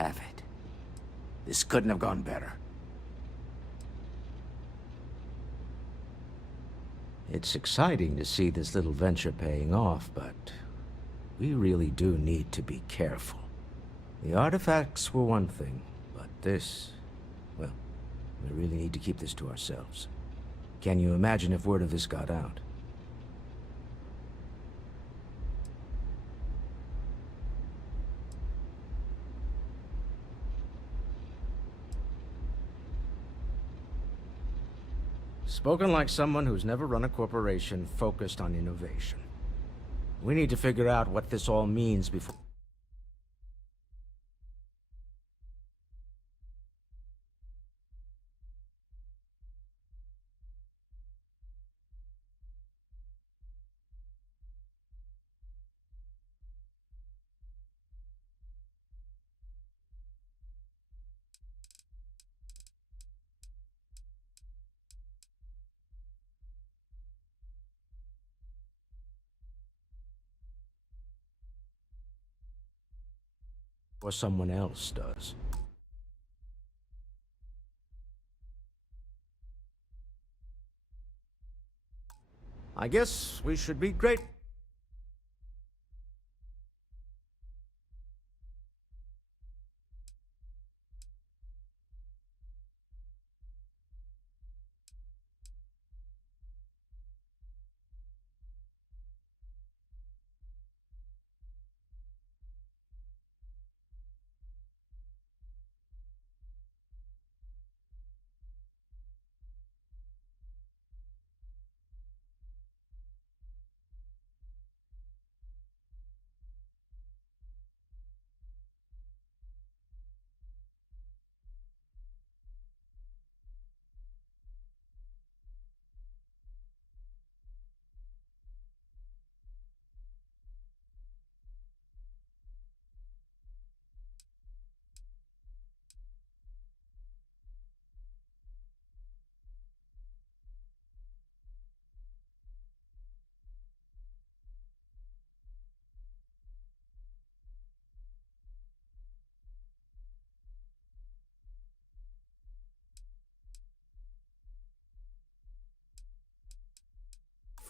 have it. This couldn't have gone better. It's exciting to see this little venture paying off, but we really do need to be careful. The artifacts were one thing, but this, well, we really need to keep this to ourselves. Can you imagine if word of this got out? Spoken like someone who's never run a corporation focused on innovation. We need to figure out what this all means before... or someone else does. I guess we should be great.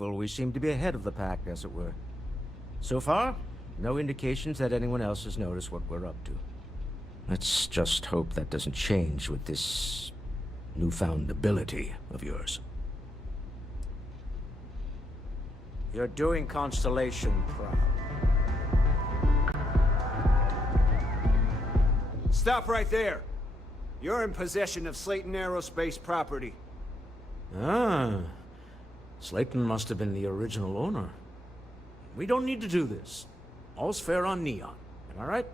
Well, we seem to be ahead of the pack, as it were. So far, no indications that anyone else has noticed what we're up to. Let's just hope that doesn't change with this newfound ability of yours. You're doing Constellation proud. Stop right there. You're in possession of Slayton Aerospace property. Ah. Slayton must have been the original owner. We don't need to do this. All's fair on Neon. Am I right?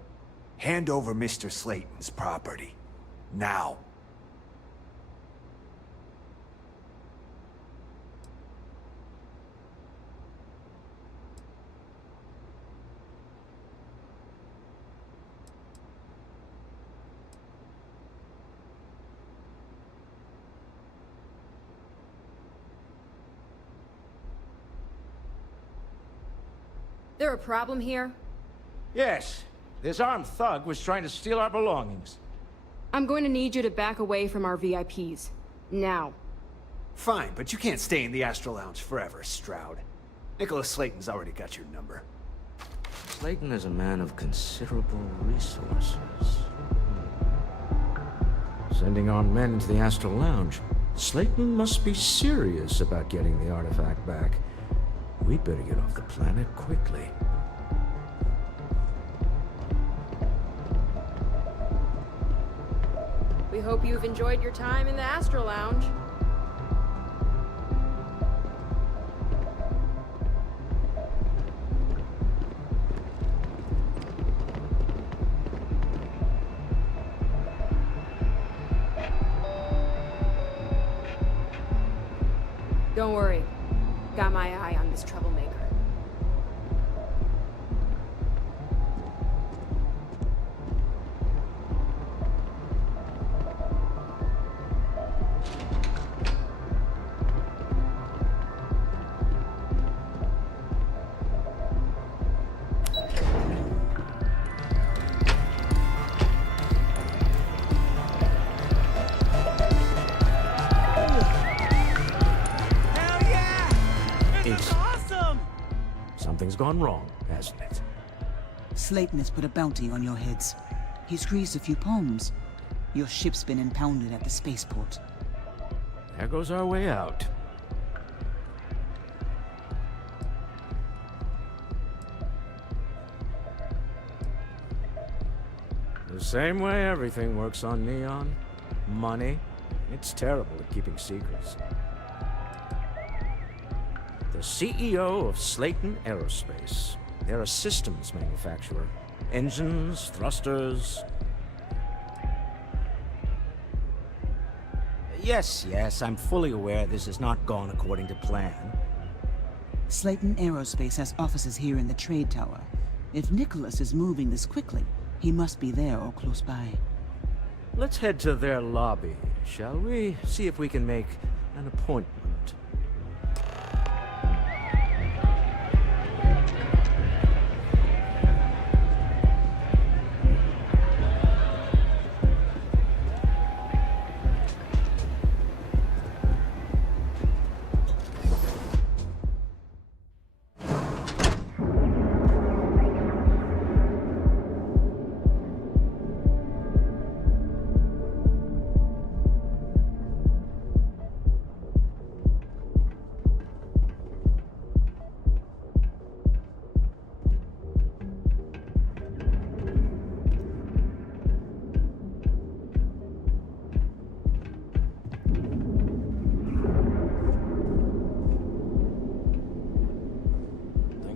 Hand over Mr. Slayton's property. Now. There a problem here? Yes. This armed thug was trying to steal our belongings. I'm going to need you to back away from our VIPs. Now. Fine, but you can't stay in the Astro Lounge forever, Stroud. Nicholas Slayton's already got your number. Slayton is a man of considerable resources. Sending armed men into the Astral Lounge. Slayton must be serious about getting the artifact back. We'd better get off the planet quickly. We hope you've enjoyed your time in the Astro Lounge. Don't worry. Got my eye on this troublemaker. has gone wrong, hasn't it? Slayton has put a bounty on your heads. He's greased a few palms. Your ship's been impounded at the spaceport. There goes our way out. The same way everything works on Neon. Money. It's terrible at keeping secrets. The CEO of Slayton Aerospace. They're a systems manufacturer. Engines, thrusters. Yes, I'm fully aware this has not gone according to plan. Slayton Aerospace has offices here in the trade tower. If Nicholas is moving this quickly, he must be there or close by. Let's head to their lobby, shall we? See if we can make an appointment.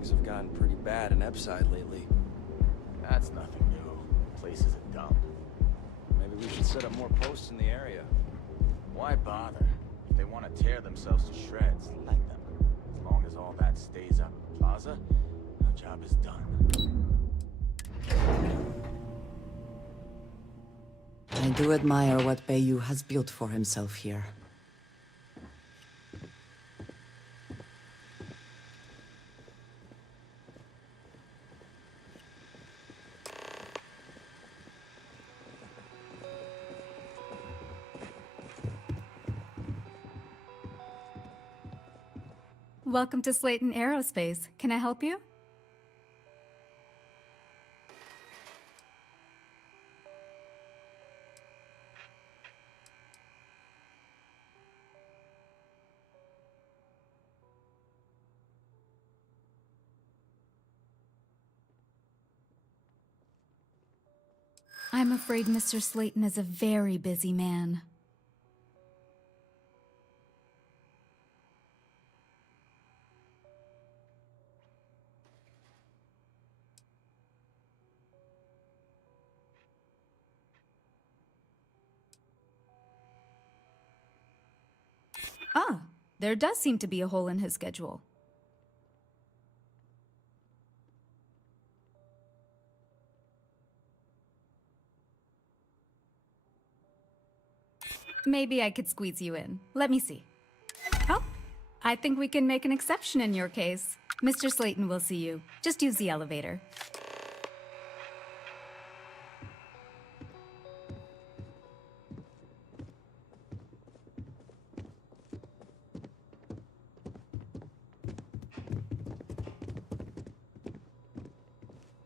Have gotten pretty bad in Epside lately. That's nothing new. The place is a dump. Maybe we should set up more posts in the area. Why bother? If they want to tear themselves to shreds, let them. As long as all that stays up in Plaza, our job is done. I do admire what Bayou has built for himself here. Welcome to Slayton Aerospace. Can I help you? I'm afraid Mr. Slayton is a very busy man. Ah, there does seem to be a hole in his schedule. Maybe I could squeeze you in. Let me see. Oh, I think we can make an exception in your case. Mr. Slayton will see you. Just use the elevator.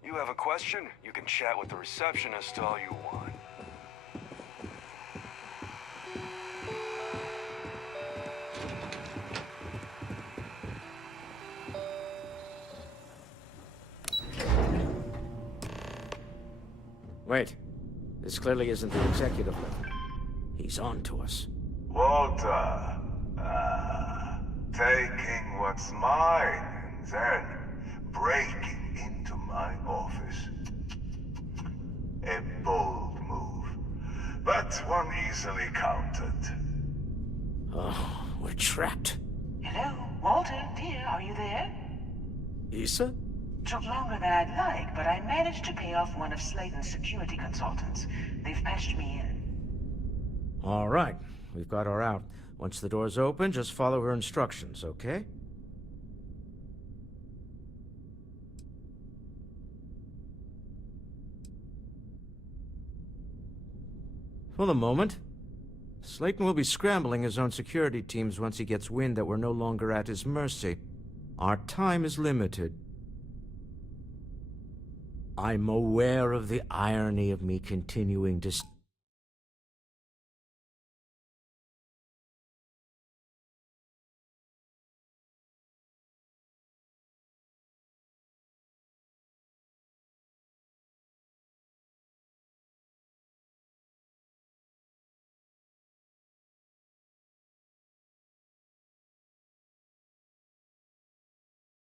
You have a question? You can chat with the receptionist all you want. Wait. This clearly isn't the executive level. He's on to us. Walter, taking what's mine and then breaking into my office. A bold move, but one easily countered. Oh, we're trapped. Hello, Walter, dear, are you there? Issa? Took longer than I'd like, but I managed to pay off one of Slayton's security consultants. They've patched me in. All right. We've got her out. Once the door's open, just follow her instructions, okay? For the moment, Slayton will be scrambling his own security teams once he gets wind that we're no longer at his mercy. Our time is limited. I'm aware of the irony of me continuing to...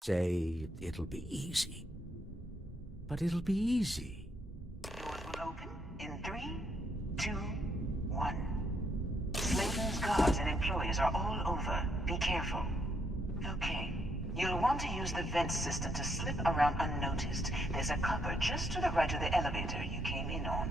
say it'll be easy. But it'll be easy. Doors will open in 3, 2, 1. Slayton's guards and employees are all over. Be careful. Okay. You'll want to use the vent system to slip around unnoticed. There's a cupboard just to the right of the elevator you came in on.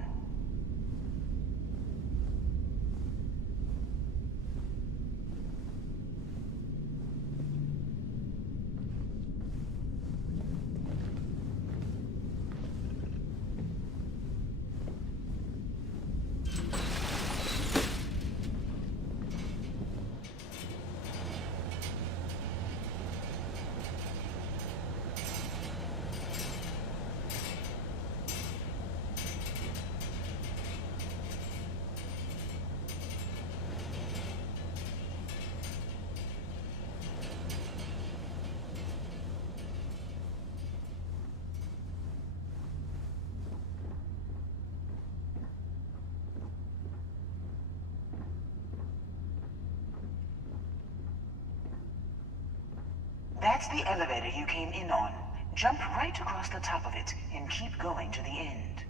That's the elevator you came in on. Jump right across the top of it and keep going to the end.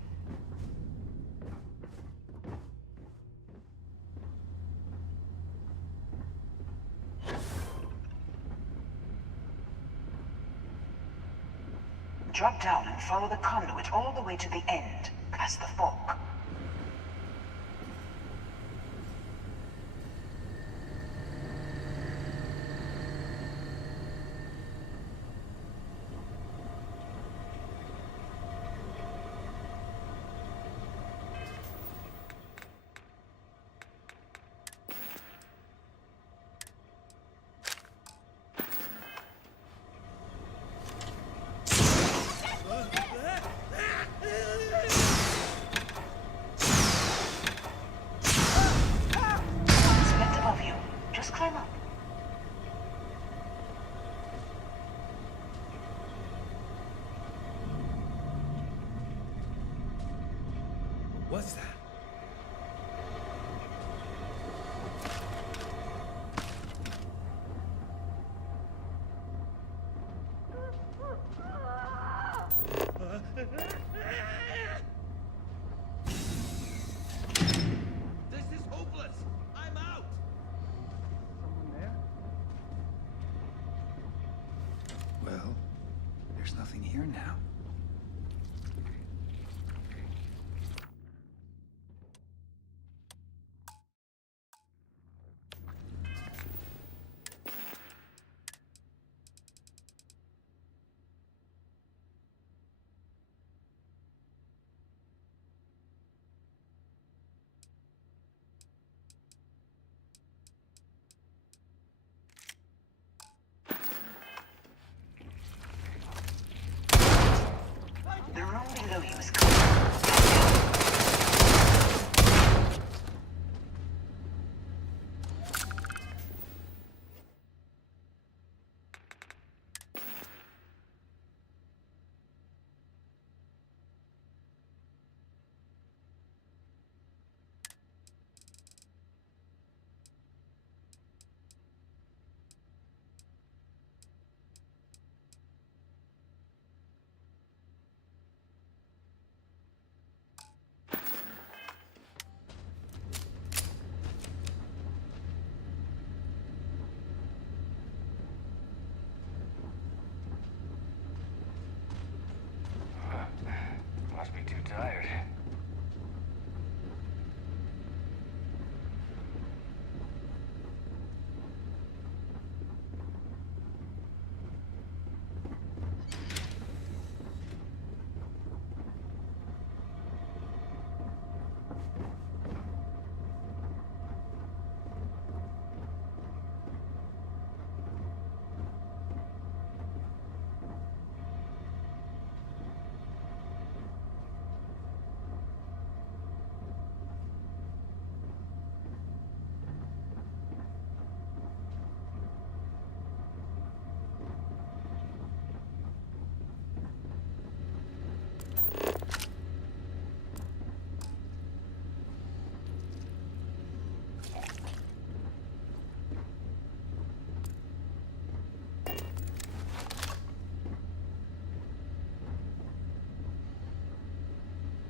Drop down and follow the conduit all the way to the end, past the fork. What's that? This is hopeless! I'm out! Someone there? Well, there's nothing here now. The room below you is clear. Must be too tired.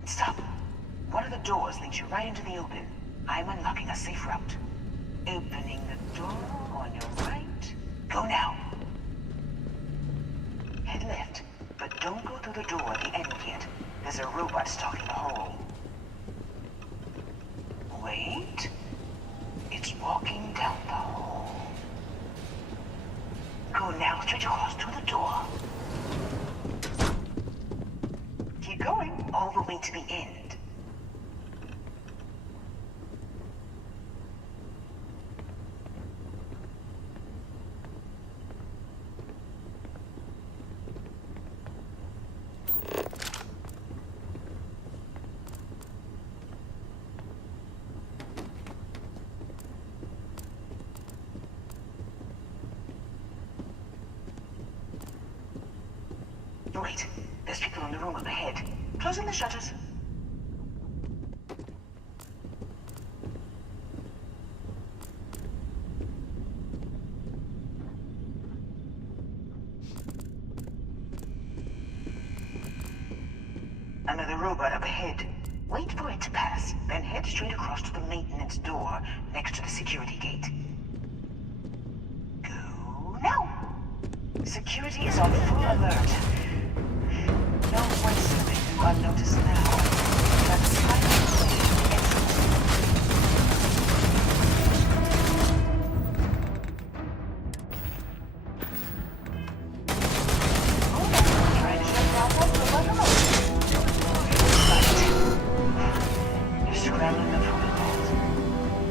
Stop. One of the doors leads you right into the open. I'm unlocking a safe route. Opening the door on your right. Go now. Head left, but don't go through the door at the end yet. There's a robot stalking the hole. Wait. It's walking down the hole. Go now, straight across to the door. Keep going, all the way to the end. Wait, there's people in the room up ahead. Closing the shutters. Another robot up ahead. Wait for it to pass, then head straight across to the maintenance door next to the security gate. Go now! Security is on full alert. No one slipping through unnoticed now. That's finally trying to shut down one door like a right. You're scrambling the protocols.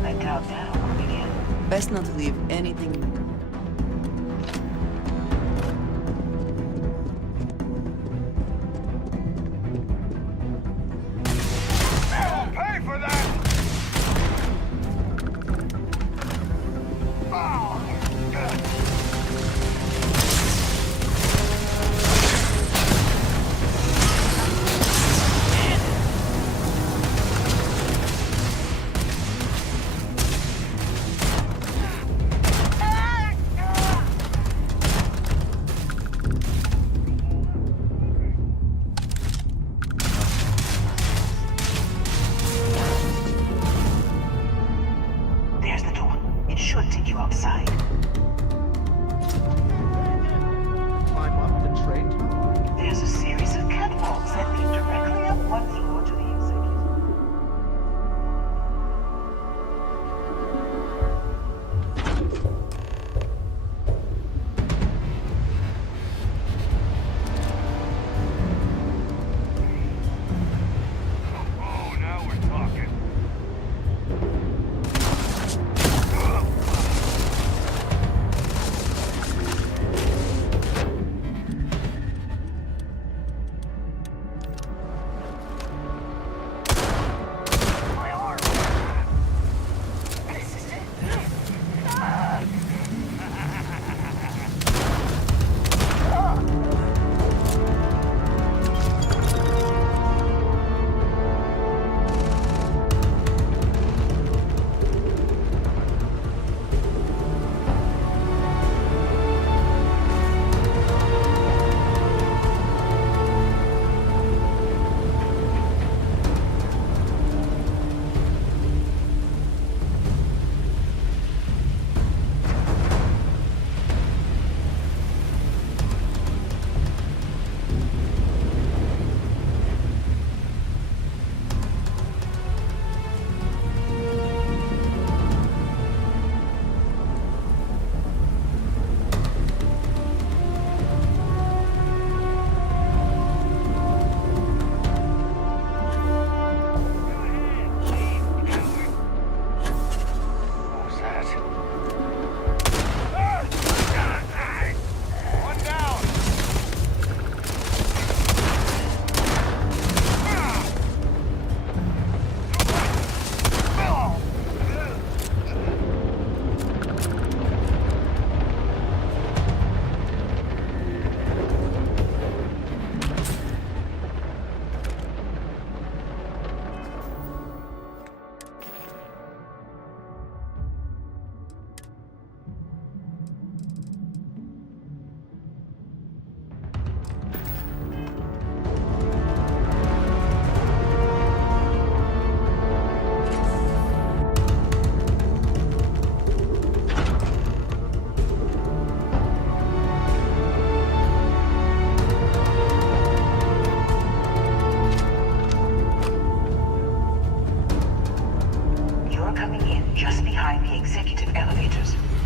I doubt that'll work again. Best not to leave anything.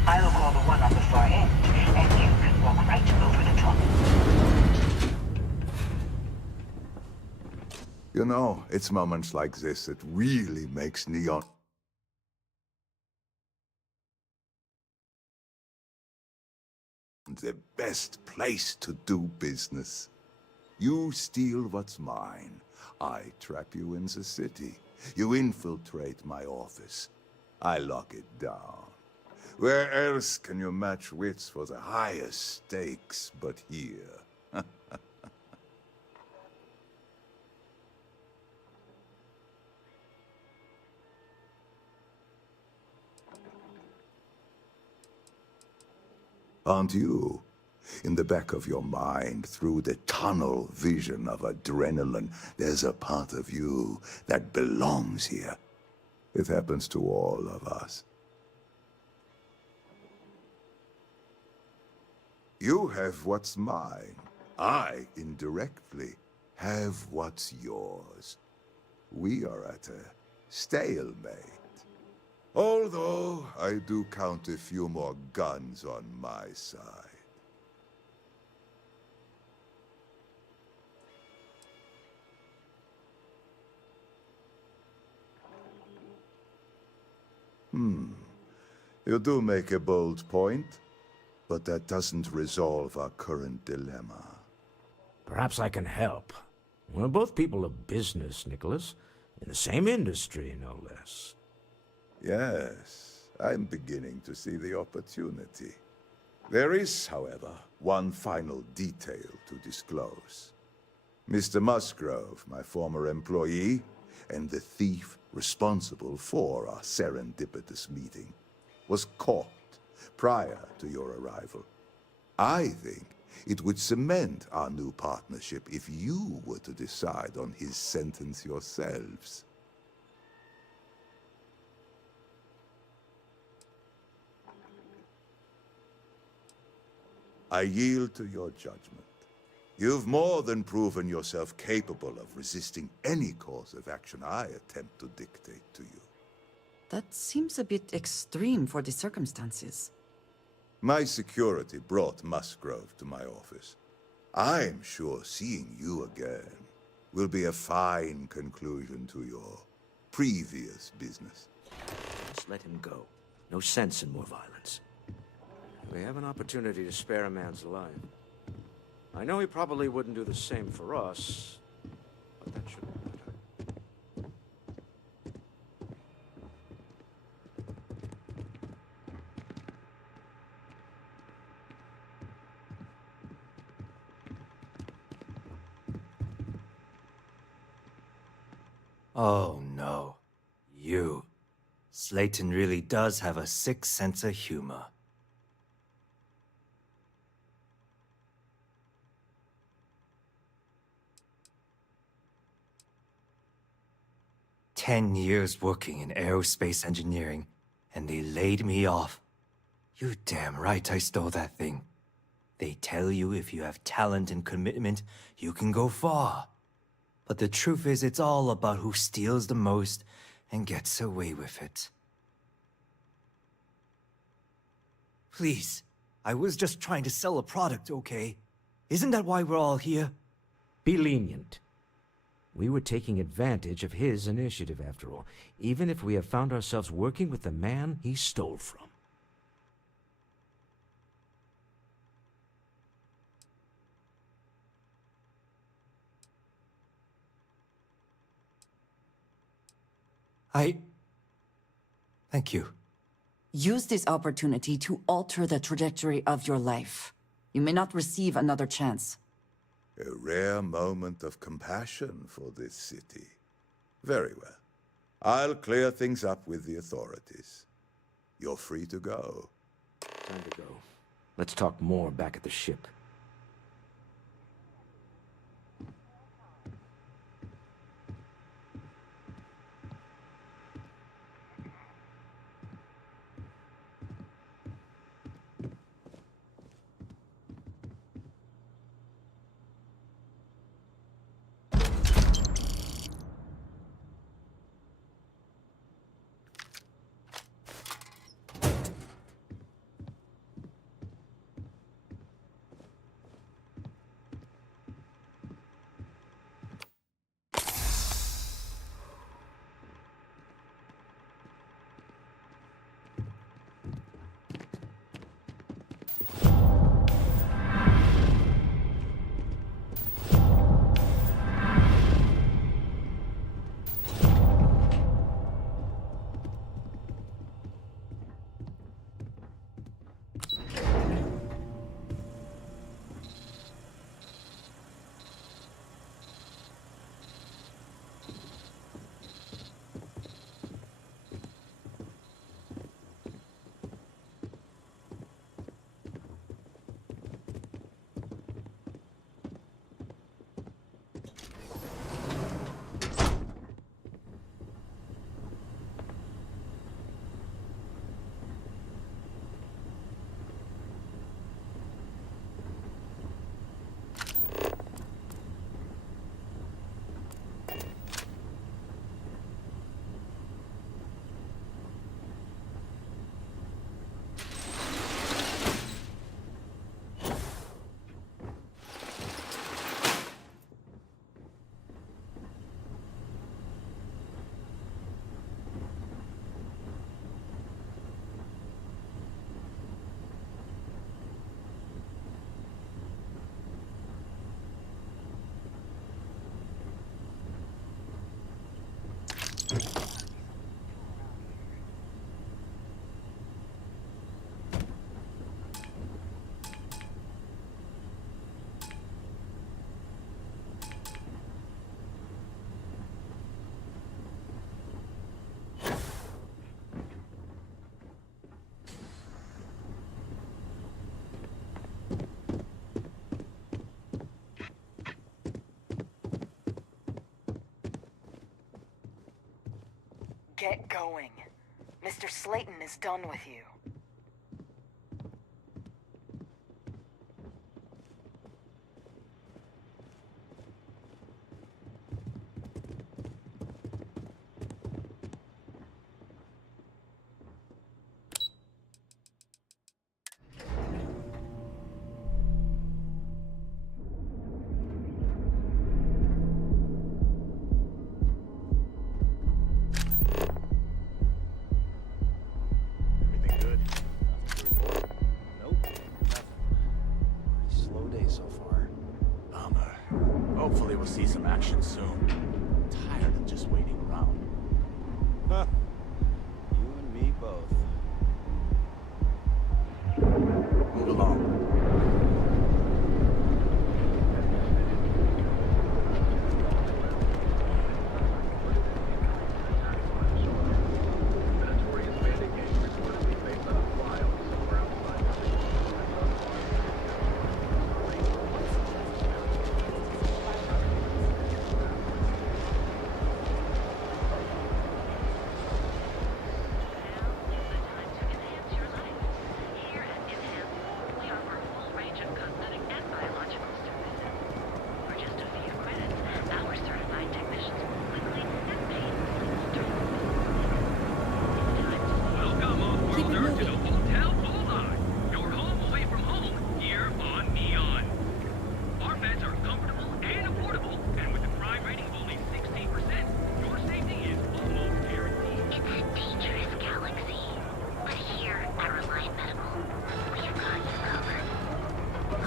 I'll call the one on the far end, and you can walk right over the top. You know, it's moments like this that really makes Neon the best place to do business. You steal what's mine. I trap you in the city. You infiltrate my office. I lock it down. Where else can you match wits for the highest stakes but here? Aren't you? In the back of your mind, through the tunnel vision of adrenaline, there's a part of you that belongs here. It happens to all of us. You have what's mine. I, indirectly, have what's yours. We are at a stalemate. Although, I do count a few more guns on my side. You do make a bold point, but that doesn't resolve our current dilemma. Perhaps I can help. We're both people of business, Nicholas. In the same industry, no less. Yes, I'm beginning to see the opportunity. There is, however, one final detail to disclose. Mr. Musgrove, my former employee, and the thief responsible for our serendipitous meeting, was caught prior to your arrival. I think it would cement our new partnership if you were to decide on his sentence yourselves. I yield to your judgment. You've more than proven yourself capable of resisting any course of action I attempt to dictate to you. That seems a bit extreme for the circumstances. My security brought Musgrove to my office. I'm sure seeing you again will be a fine conclusion to your previous business. Just let him go. No sense in more violence. We have an opportunity to spare a man's life. I know he probably wouldn't do the same for us, but that shouldn't matter. Oh no. You. Slayton really does have a sick sense of humor. "10 years working in aerospace engineering, and they laid me off. You damn right I stole that thing. They tell you if you have talent and commitment, you can go far. But the truth is, it's all about who steals the most and gets away with it." Please, I was just trying to sell a product, okay? Isn't that why we're all here? Be lenient. We were taking advantage of his initiative, after all, even if we have found ourselves working with the man he stole from. Thank you. Use this opportunity to alter the trajectory of your life. You may not receive another chance. A rare moment of compassion for this city. Very well. I'll clear things up with the authorities. You're free to go. Time to go. Let's talk more back at the ship. Get going. Mr. Slayton is done with you. Everything good? Nothing to report? Nope, nothing. Pretty slow day so far. Bummer. Hopefully we'll see some action soon. I'm tired of just waiting around. Huh. You and me both. Move along.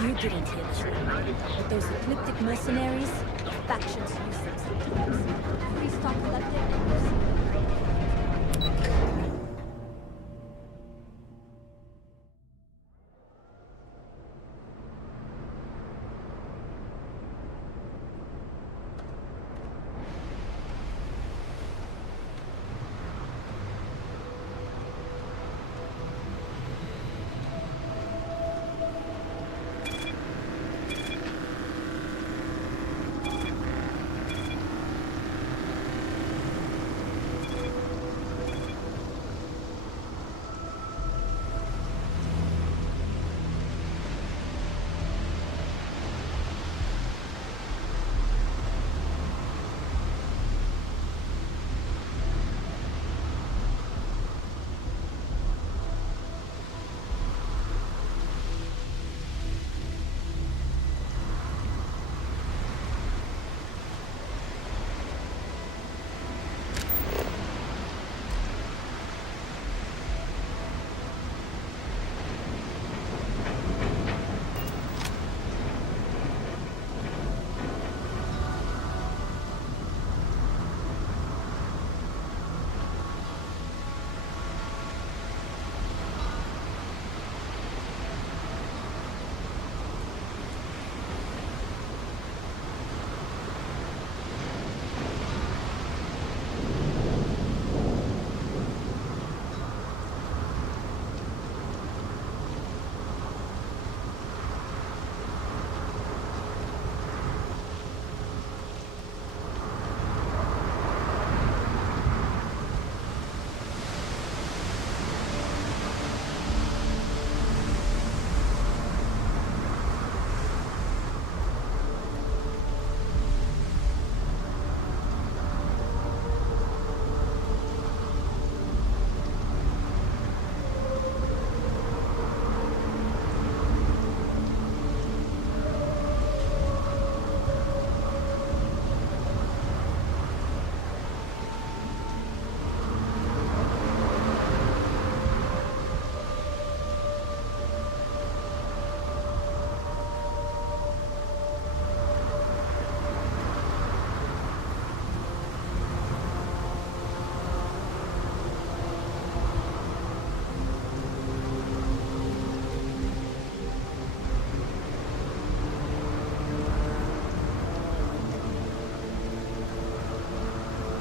You didn't hear this right, but those ecliptic mercenaries, factions use them sometimes. Freestock Collective and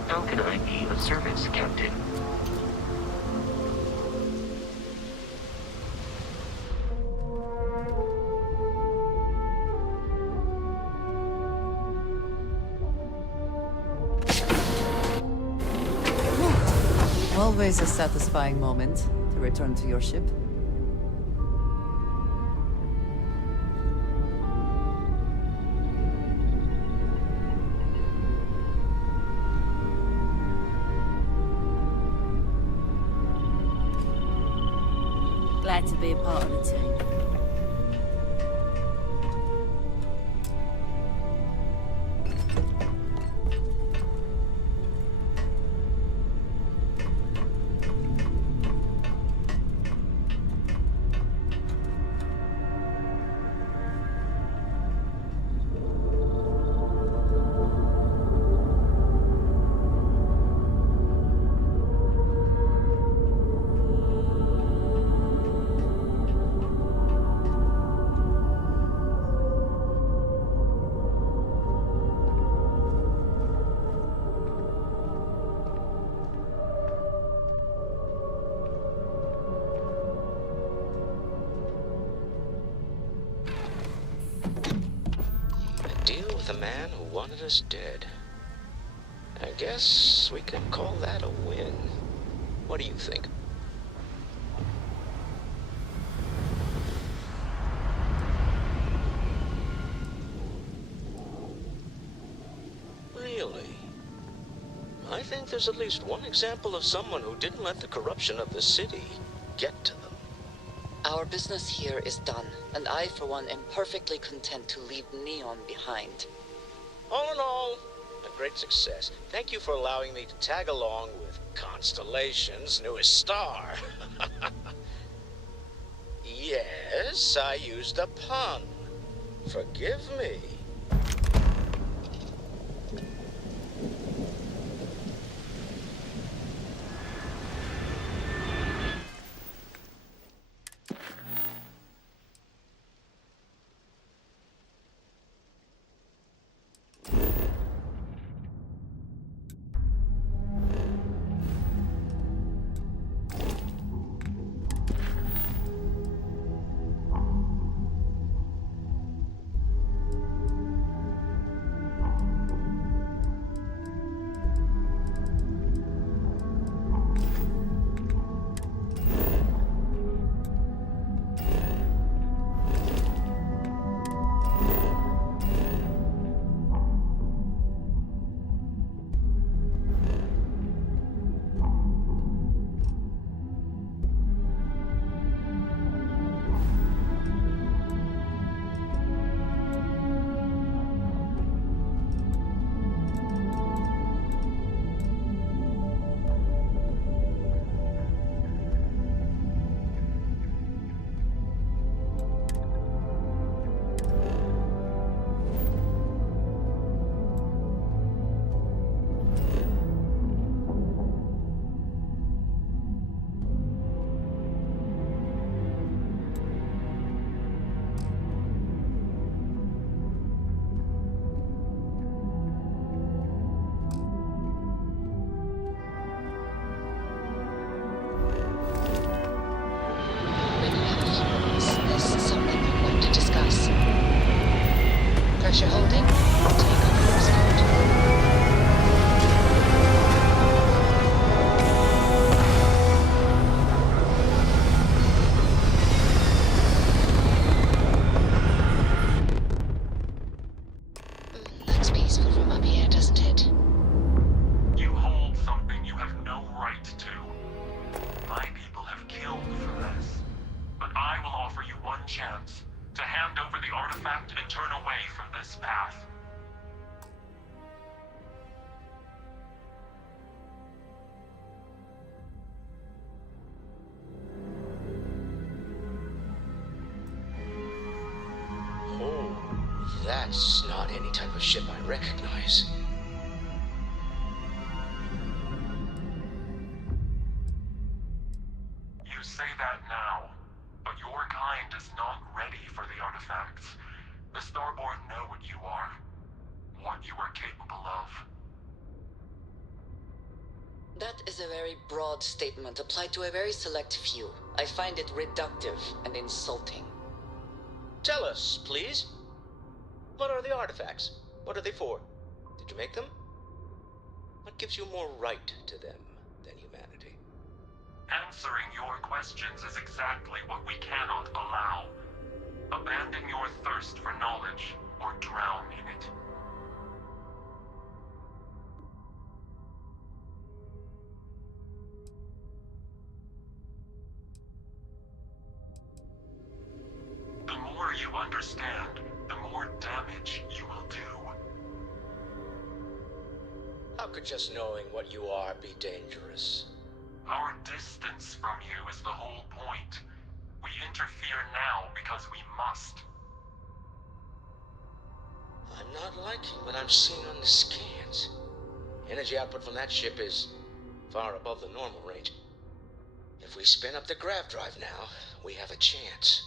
Falcon IP of service, Captain. Always a satisfying moment to return to your ship. Glad to be a part of the team. The man who wanted us dead. I guess we could call that a win. What do you think? Really? I think there's at least one example of someone who didn't let the corruption of the city get to them. Our business here is done, and I, for one, am perfectly content to leave Neon behind. All in all, a great success. Thank you for allowing me to tag along with Constellation's newest star. Yes, I used a pun. Forgive me. Pressure holding. Take on first Looks peaceful from up here, doesn't it? You hold something you have no right to. My people have killed for this. But I will offer you one chance to hand over the artifact and turn away from this path. Oh, that's not any type of ship I recognize. You say that now, but your kind is not ready for the artifacts. The Starborn know what you are capable of. That is a very broad statement applied to a very select few. I find it reductive and insulting. Tell us, please. What are the artifacts? What are they for? Did you make them? What gives you more right to them than humanity? Answering your questions is exactly what we cannot allow. Abandon your thirst for knowledge, or drown in it. The more you understand, the more damage you will do. How could just knowing what you are be dangerous? Our distance from you is the whole point. We interfere now because we must. I'm not liking what I'm seeing on the scans. Energy output from that ship is far above the normal range. If we spin up the grav drive now, we have a chance.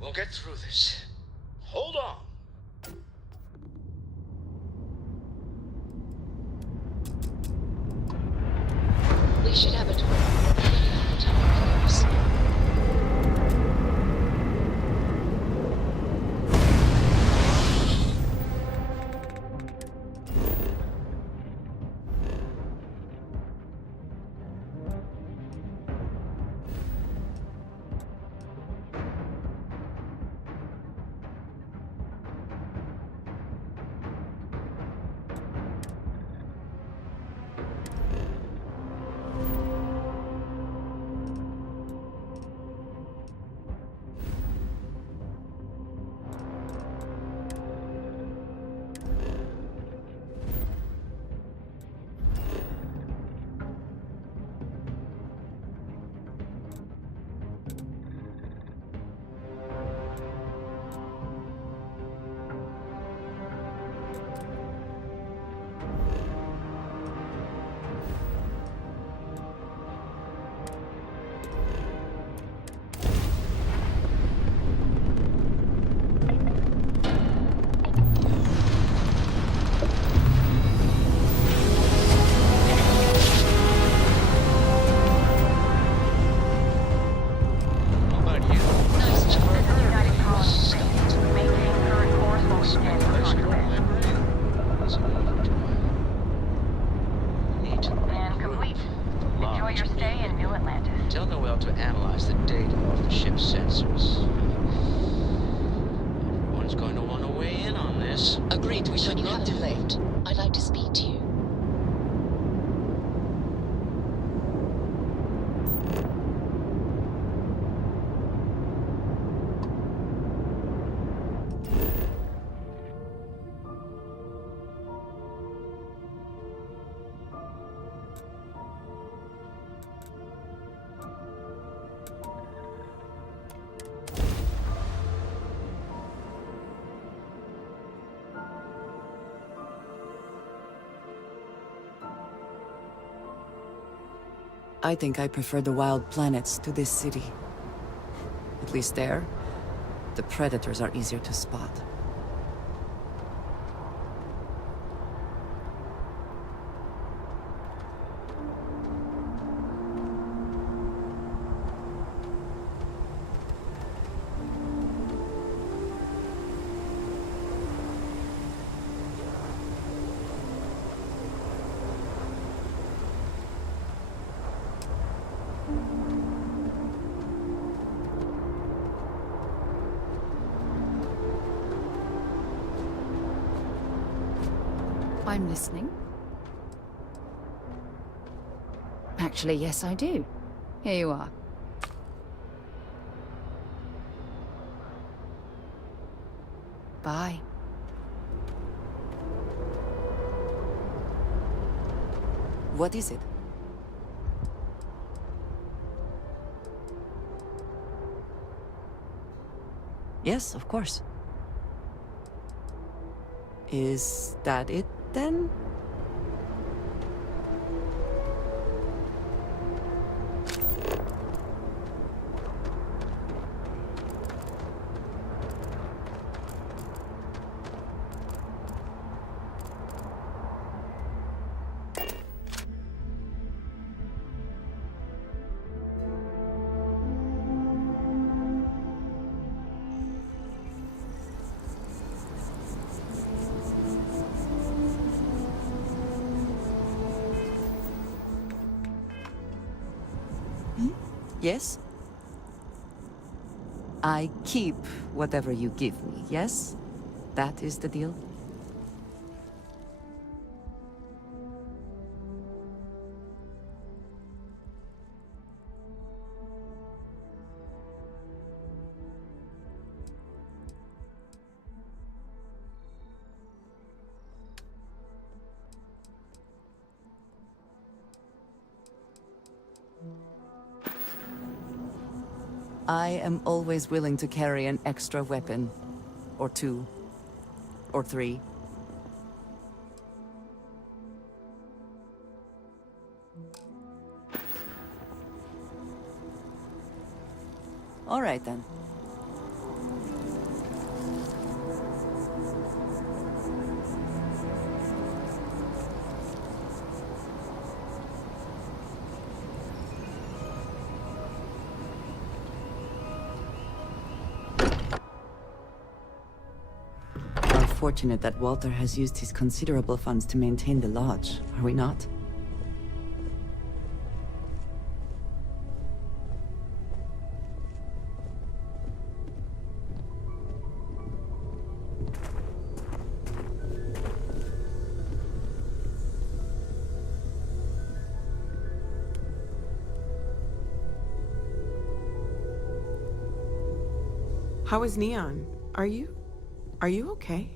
We'll get through this. Hold on. We should have a door. Close. Agreed, we should not be late. I'd like to speak to you. I think I prefer the wild planets to this city. At least there, the predators are easier to spot. I'm listening. Actually, yes, I do. Here you are. Bye. What is it? Yes, of course. Is that it, then? Yes? I keep whatever you give me, yes? That is the deal? I am always willing to carry an extra weapon. Or two. Or three. All right, then. Fortunate that Walter has used his considerable funds to maintain the lodge, are we not? How is Neon? Are you okay?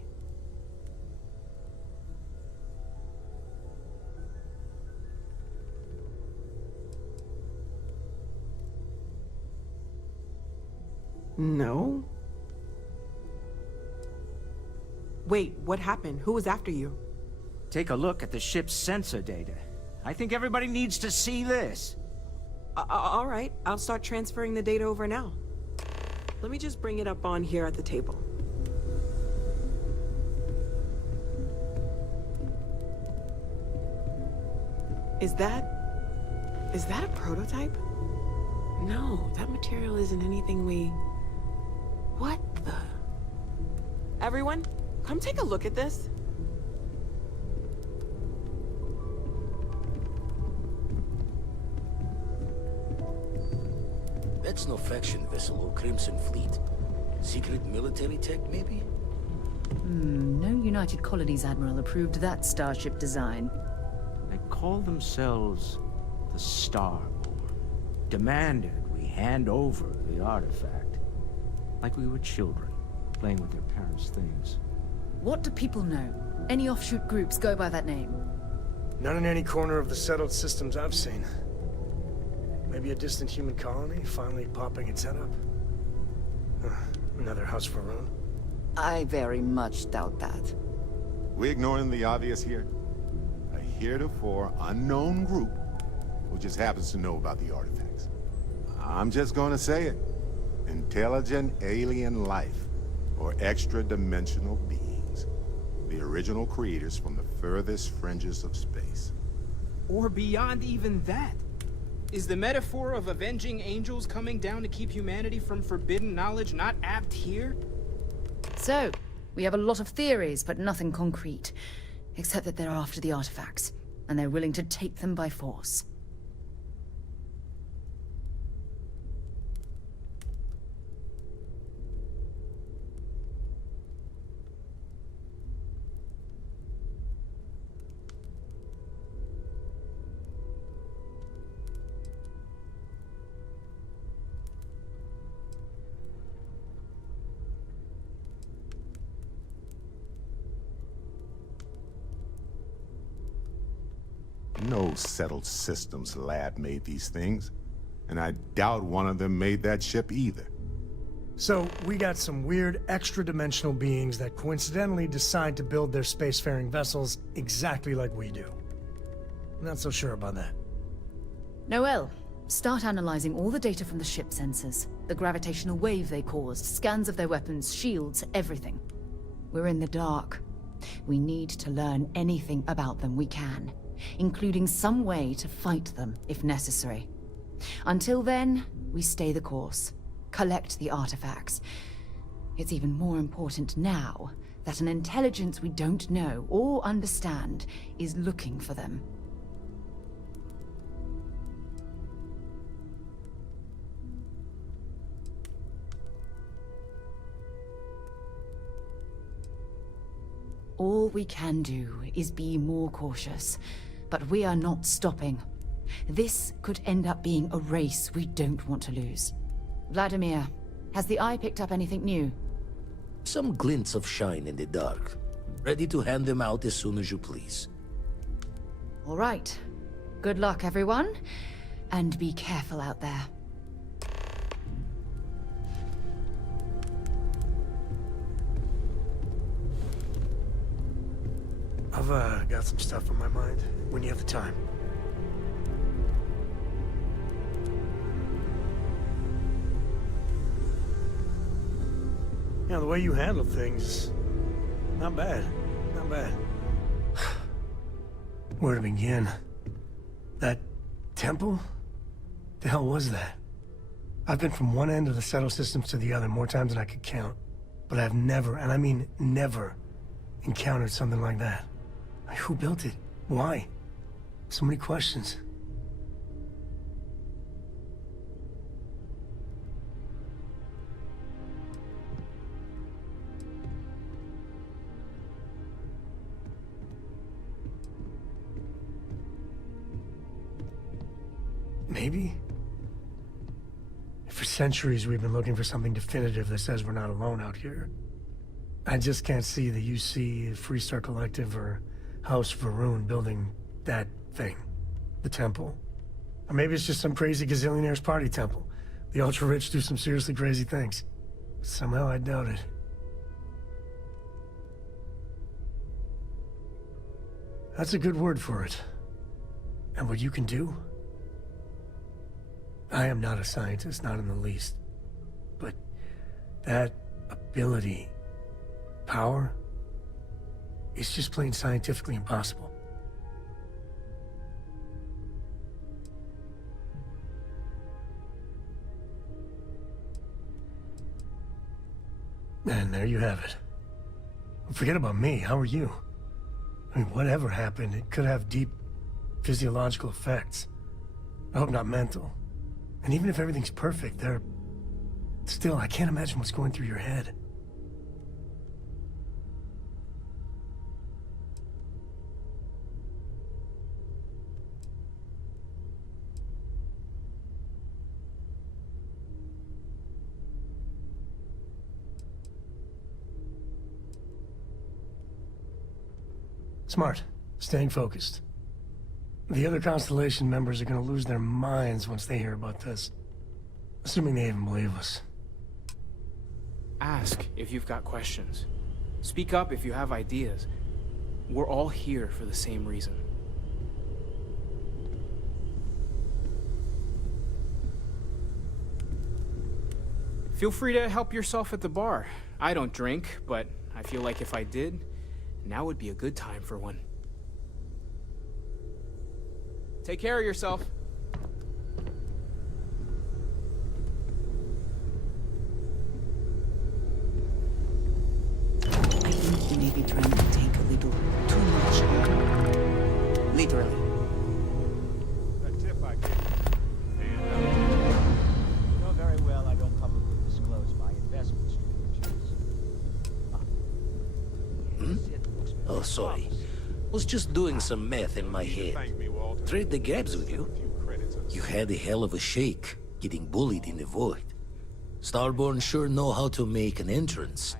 No. Wait, what happened? Who was after you? Take a look at the ship's sensor data. I think everybody needs to see this. All right, I'll start transferring the data over now. Let me just bring it up on here at the table. Is that a prototype? No, that material isn't anything we... What the... Everyone, come take a look at this. That's no faction vessel or Crimson Fleet. Secret military tech, maybe? No United Colonies Admiral approved that starship design. They call themselves the Starborn. Demanded we hand over the artifact. Like we were children, playing with their parents' things. What do people know? Any offshoot groups go by that name? Not in any corner of the settled systems I've seen. Maybe a distant human colony finally popping its head up. Another house for Rune. I very much doubt that. We ignoring the obvious here? A heretofore unknown group who just happens to know about the artifacts. I'm just gonna say it. Intelligent alien life, or extra-dimensional beings. The original creators from the furthest fringes of space. Or beyond even that. Is the metaphor of avenging angels coming down to keep humanity from forbidden knowledge not apt here? So, we have a lot of theories, but nothing concrete. Except that they're after the artifacts, and they're willing to take them by force. No settled systems lab made these things, and I doubt one of them made that ship either. So, we got some weird extra-dimensional beings that coincidentally decide to build their spacefaring vessels exactly like we do. Not so sure about that. Noel, start analyzing all the data from the ship sensors. The gravitational wave they caused, scans of their weapons, shields, everything. We're in the dark. We need to learn anything about them we can, including some way to fight them if necessary. Until then, we stay the course, collect the artifacts. It's even more important now that an intelligence we don't know or understand is looking for them. All we can do is be more cautious, but we are not stopping. This could end up being a race we don't want to lose. Vladimir, has the Eye picked up anything new? Some glints of shine in the dark. Ready to hand them out as soon as you please. All right. Good luck, everyone. And be careful out there. I've got some stuff on my mind when you have the time. Yeah, the way you handle things, not bad. Not bad. Where to begin? That temple? The hell was that? I've been from one end of the Settle systems to the other more times than I could count. But I've never, and I mean never, encountered something like that. Who built it? Why? So many questions. Maybe? For centuries we've been looking for something definitive that says we're not alone out here. I just can't see the UC, Freestar Collective, or House Varun building that thing. The temple. Or maybe it's just some crazy gazillionaire's party temple. The ultra-rich do some seriously crazy things. Somehow I doubt it. That's a good word for it. And what you can do? I am not a scientist, not in the least. But that ability, power, it's just plain scientifically impossible. And there you have it. Forget about me, how are you? I mean, whatever happened, it could have deep physiological effects. I hope not mental. And even if everything's perfect, still, I can't imagine what's going through your head. Smart. Staying focused. The other Constellation members are gonna lose their minds once they hear about this. Assuming they even believe us. Ask if you've got questions. Speak up if you have ideas. We're all here for the same reason. Feel free to help yourself at the bar. I don't drink, but I feel like if I did, now would be a good time for one. Take care of yourself. I think you may be trying to take a little too much. Literally. That tip I gave you. You know very well I don't publicly disclose my investment strategies. Oh, sorry. Was just doing some math in my head. Trade the gaps with you. You had a hell of a shake, getting bullied in the void. Starborn sure know how to make an entrance.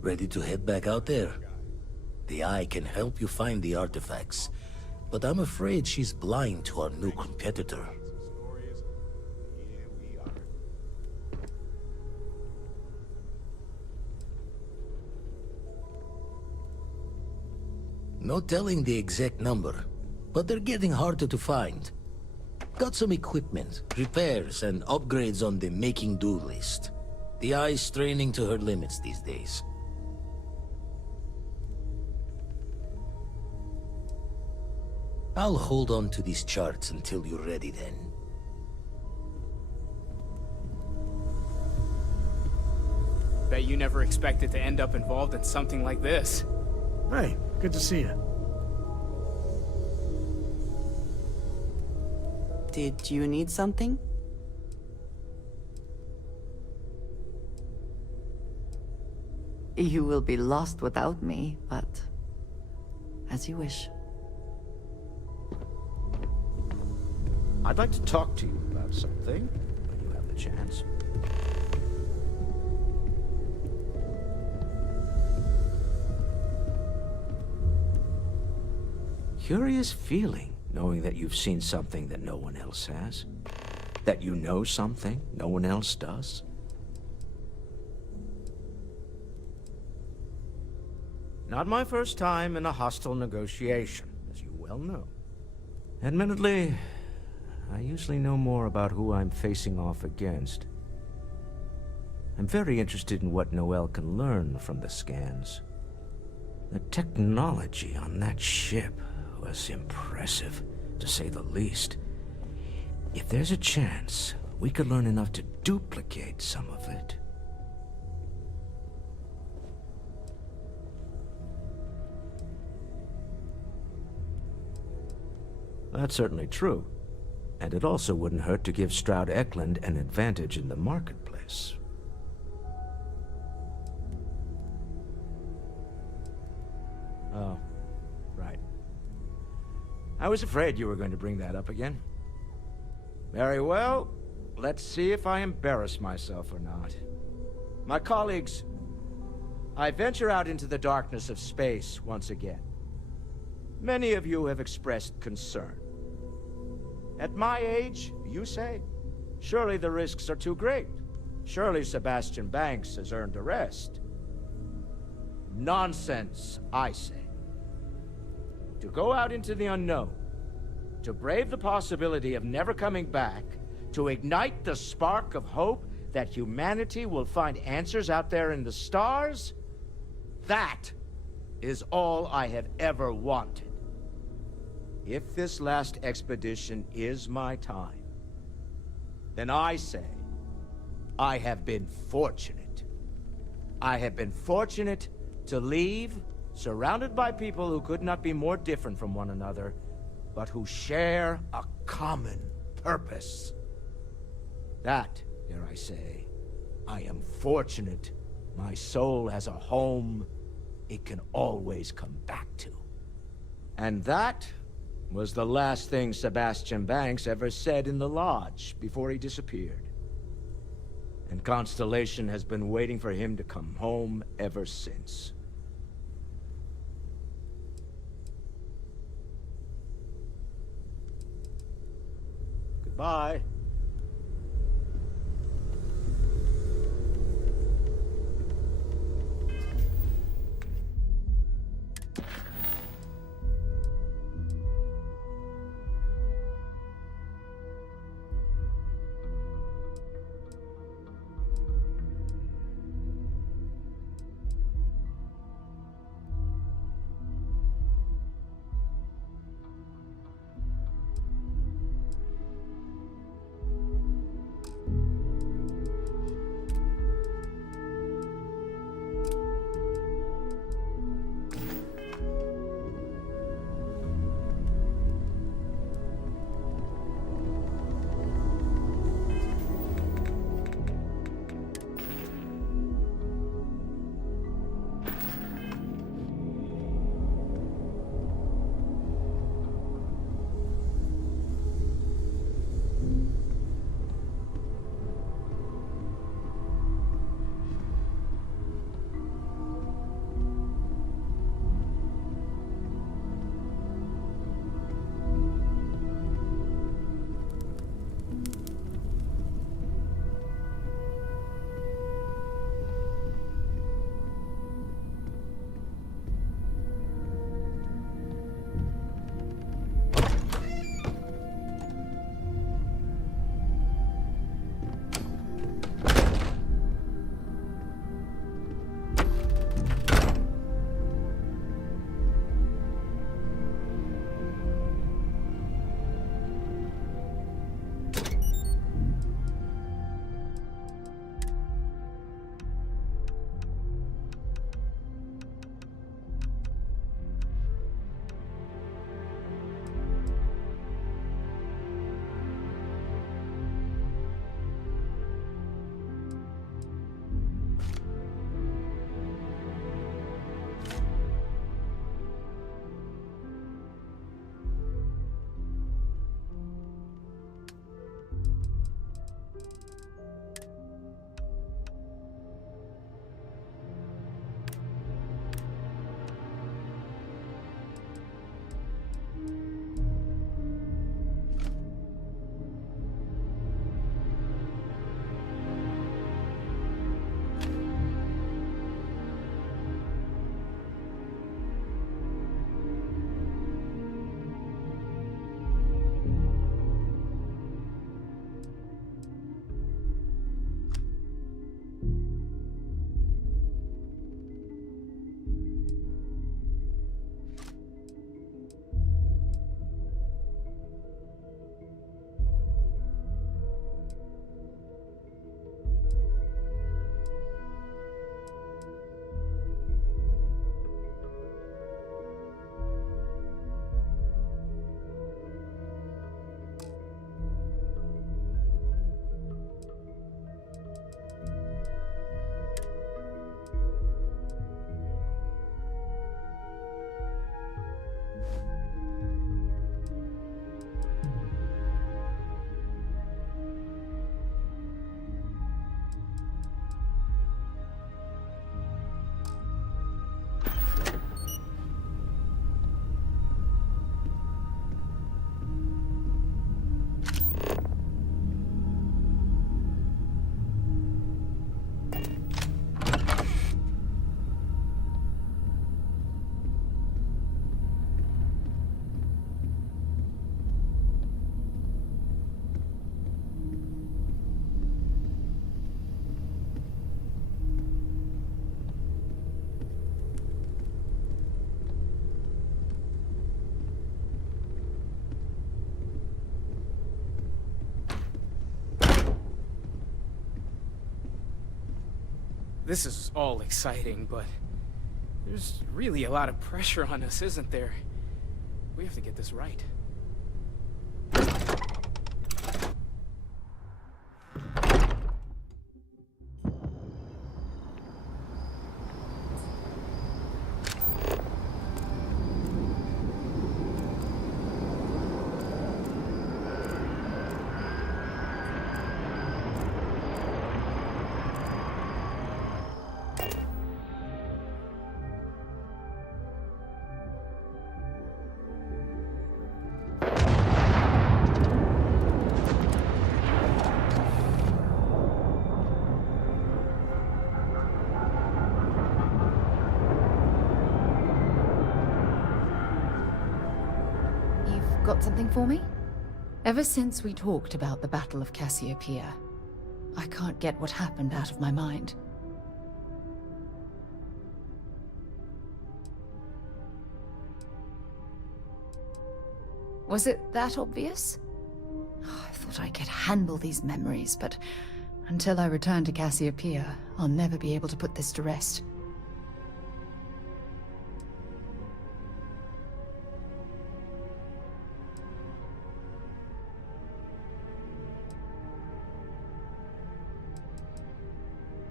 Ready to head back out there? The Eye can help you find the artifacts, but I'm afraid she's blind to our new competitor. No telling the exact number, but they're getting harder to find. Got some equipment, repairs, and upgrades on the making-do list. The Eye's straining to her limits these days. I'll hold on to these charts until you're ready then. Bet you never expected to end up involved in something like this. Hey, good to see you. Did you need something? You will be lost without me, but as you wish. I'd like to talk to you about something, when you have the chance. Curious feeling, knowing that you've seen something that no one else has. That you know something no one else does. Not my first time in a hostile negotiation, as you well know. Admittedly, I usually know more about who I'm facing off against. I'm very interested in what Noel can learn from the scans. The technology on that ship was impressive, to say the least. If there's a chance, we could learn enough to duplicate some of it. That's certainly true. And it also wouldn't hurt to give Stroud Eklund an advantage in the marketplace. Oh, right. I was afraid you were going to bring that up again. Very well. Let's see if I embarrass myself or not. My colleagues, I venture out into the darkness of space once again. Many of you have expressed concern. At my age, you say, surely the risks are too great. Surely Sebastian Banks has earned a rest. Nonsense, I say. To go out into the unknown, to brave the possibility of never coming back, to ignite the spark of hope that humanity will find answers out there in the stars, that is all I have ever wanted. If this last expedition is my time, then I say, I have been fortunate. I have been fortunate to leave, surrounded by people who could not be more different from one another, but who share a common purpose. That, dare I say, I am fortunate. My soul has a home it can always come back to. And that was the last thing Sebastian Banks ever said in the lodge before he disappeared. And Constellation has been waiting for him to come home ever since. Goodbye. This is all exciting, but there's really a lot of pressure on us, isn't there? We have to get this right. Got something for me? Ever since we talked about the Battle of Cassiopeia, I can't get what happened out of my mind. Was it that obvious? Oh, I thought I could handle these memories, but until I return to Cassiopeia, I'll never be able to put this to rest.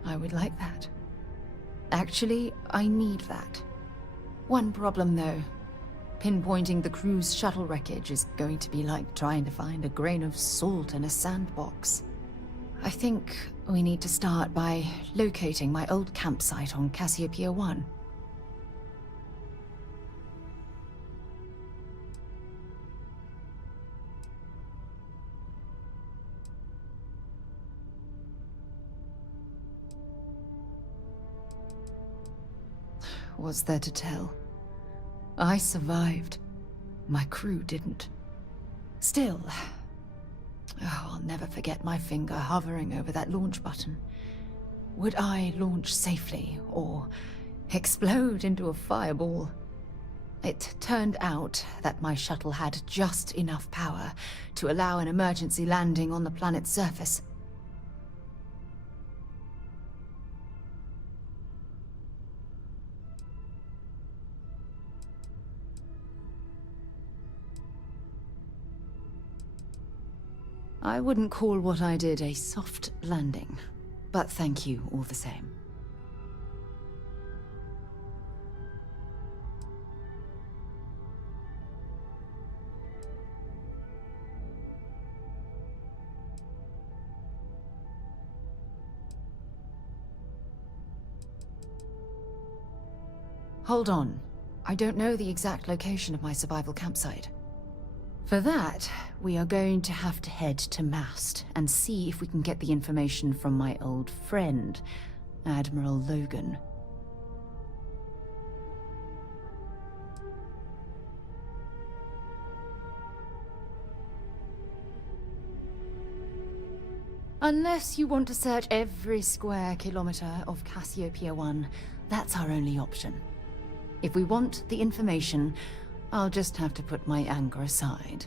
I would like that. Actually, I need that. One problem, though. Pinpointing the crew's shuttle wreckage is going to be like trying to find a grain of salt in a sandbox. I think we need to start by locating my old campsite on Cassiopeia 1. What's there to tell? I survived. My crew didn't. Still, I'll never forget my finger hovering over that launch button. Would I launch safely, or explode into a fireball? It turned out that my shuttle had just enough power to allow an emergency landing on the planet's surface. I wouldn't call what I did a soft landing, but thank you all the same. Hold on. I don't know the exact location of my survival campsite. For that, we are going to have to head to Mast and see if we can get the information from my old friend, Admiral Logan. Unless you want to search every square kilometer of Cassiopeia 1, that's our only option. If we want the information, I'll just have to put my anger aside.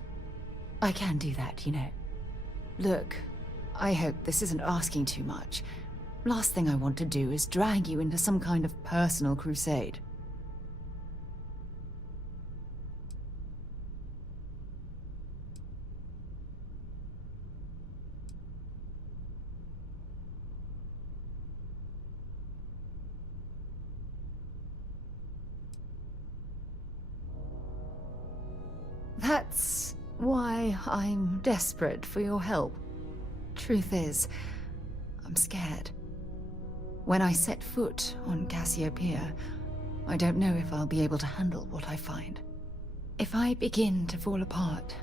I can do that, you know. Look, I hope this isn't asking too much. Last thing I want to do is drag you into some kind of personal crusade. That's why I'm desperate for your help. Truth is, I'm scared. When I set foot on Cassiopeia, I don't know if I'll be able to handle what I find. If I begin to fall apart,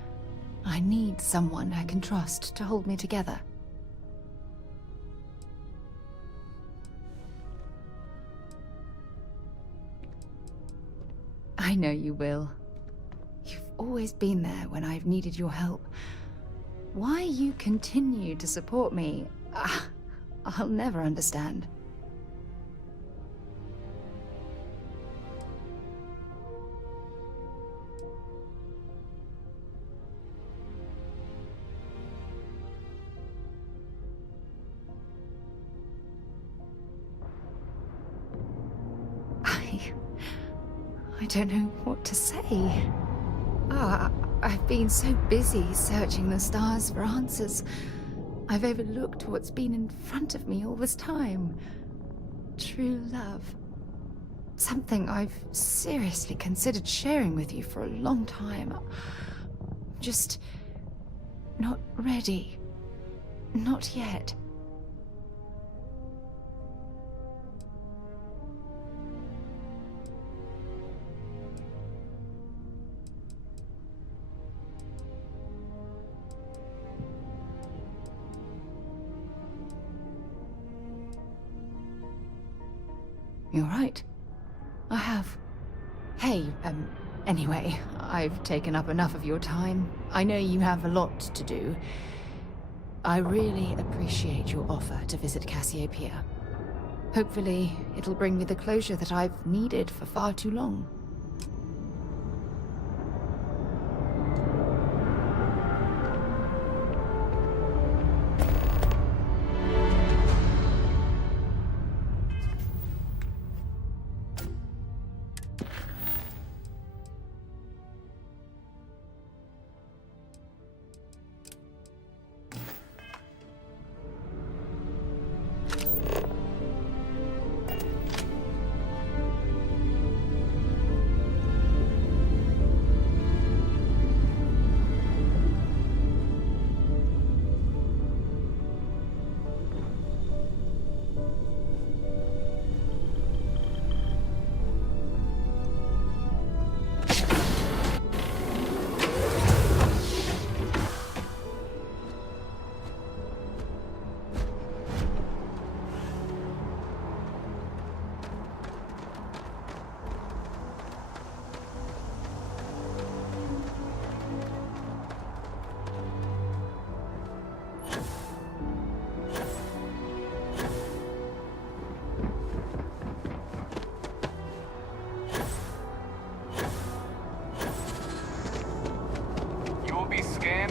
I need someone I can trust to hold me together. I know you will. You've always been there when I've needed your help. Why you continue to support me, I'll never understand. I don't know what to say. I've been so busy searching the stars for answers. I've overlooked what's been in front of me all this time. True love. Something I've seriously considered sharing with you for a long time. Just not ready. Not yet. You're right. I have. Hey, anyway, I've taken up enough of your time. I know you have a lot to do. I really appreciate your offer to visit Cassiopeia. Hopefully, it'll bring me the closure that I've needed for far too long.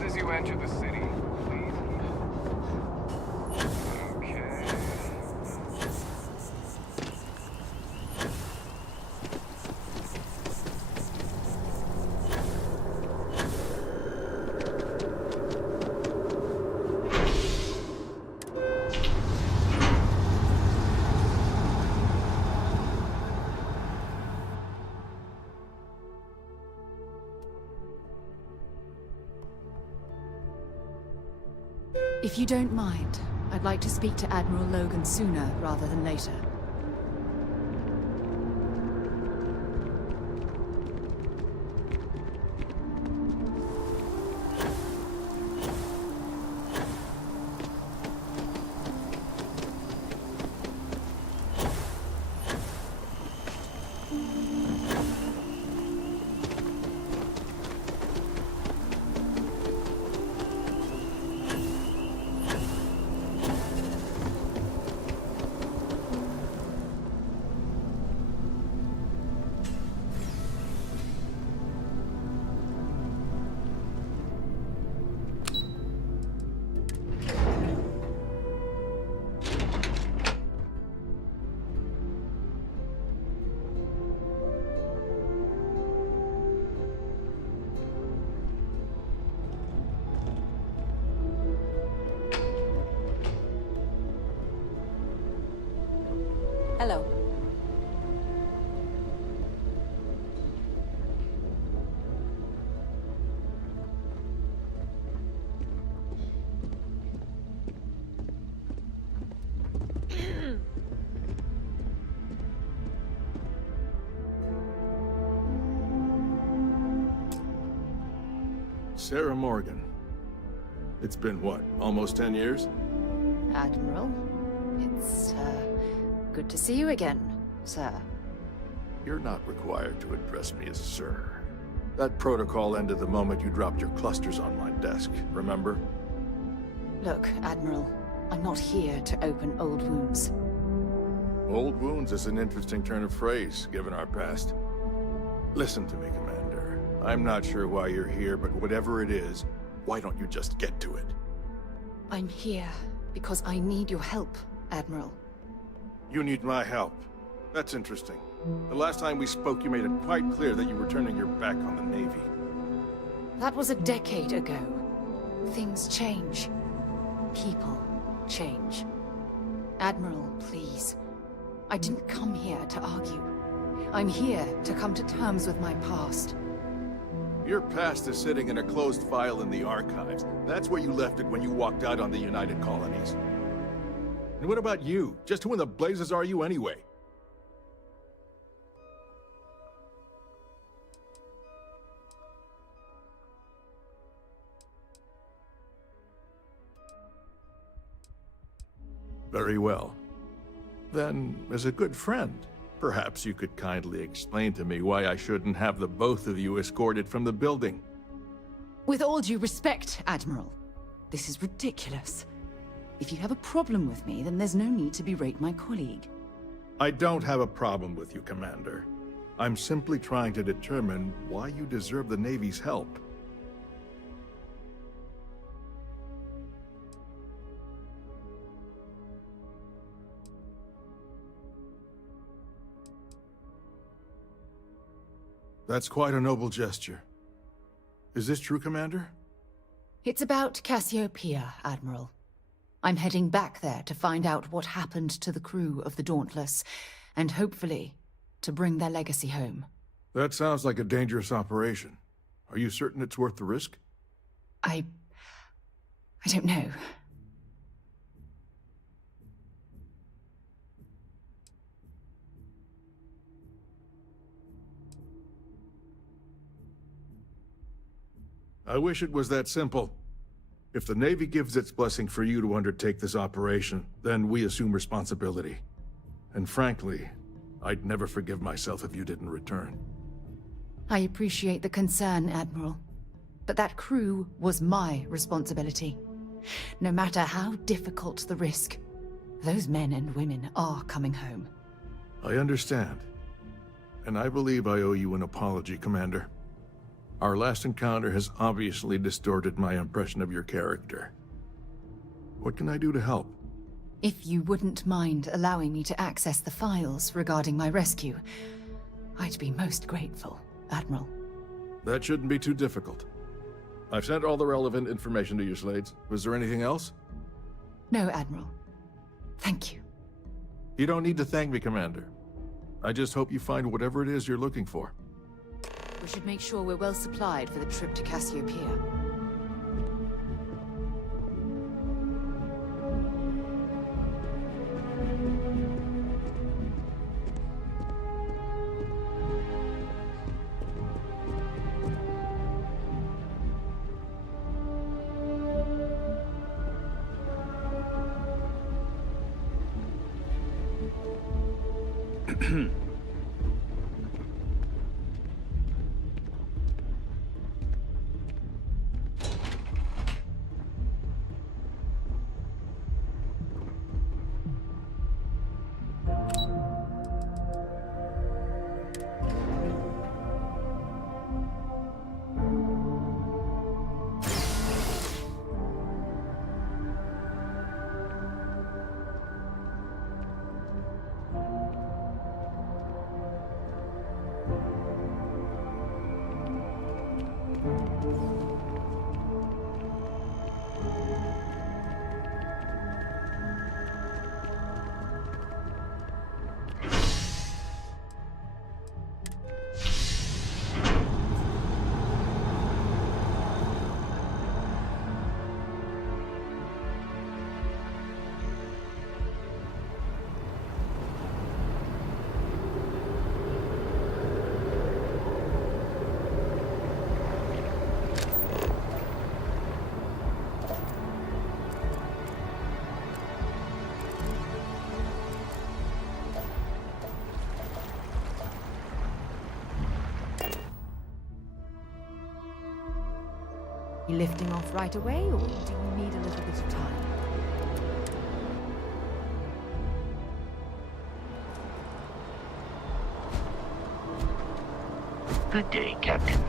As you enter the city, please. Okay. If you don't mind, I'd like to speak to Admiral Logan sooner rather than later. Hello. Sarah Morgan. It's been what, almost 10 years? Admiral, it's, good to see you again, sir. You're not required to address me as sir. That protocol ended the moment you dropped your clusters on my desk, remember? Look, Admiral, I'm not here to open old wounds. Old wounds is an interesting turn of phrase, given our past. Listen to me, Commander. I'm not sure why you're here, but whatever it is, why don't you just get to it? I'm here because I need your help, Admiral. You need my help. That's interesting. The last time we spoke, you made it quite clear that you were turning your back on the Navy. That was a decade ago. Things change. People change. Admiral, please. I didn't come here to argue. I'm here to come to terms with my past. Your past is sitting in a closed file in the archives. That's where you left it when you walked out on the United Colonies. And what about you? Just who in the blazes are you anyway? Very well. Then, as a good friend, perhaps you could kindly explain to me why I shouldn't have the both of you escorted from the building. With all due respect, Admiral, this is ridiculous. If you have a problem with me, then there's no need to berate my colleague. I don't have a problem with you, Commander. I'm simply trying to determine why you deserve the Navy's help. That's quite a noble gesture. Is this true, Commander? It's about Cassiopeia, Admiral. I'm heading back there to find out what happened to the crew of the Dauntless, and hopefully, to bring their legacy home. That sounds like a dangerous operation. Are you certain it's worth the risk? I don't know. I wish it was that simple. If the Navy gives its blessing for you to undertake this operation, then we assume responsibility. And frankly, I'd never forgive myself if you didn't return. I appreciate the concern, Admiral. But that crew was my responsibility. No matter how difficult the risk, those men and women are coming home. I understand. And I believe I owe you an apology, Commander. Our last encounter has obviously distorted my impression of your character. What can I do to help? If you wouldn't mind allowing me to access the files regarding my rescue, I'd be most grateful, Admiral. That shouldn't be too difficult. I've sent all the relevant information to you, Slades. Was there anything else? No, Admiral. Thank you. You don't need to thank me, Commander. I just hope you find whatever it is you're looking for. We should make sure we're well supplied for the trip to Cassiopeia. You lifting off right away, or do you need a little bit of time? Good day, Captain.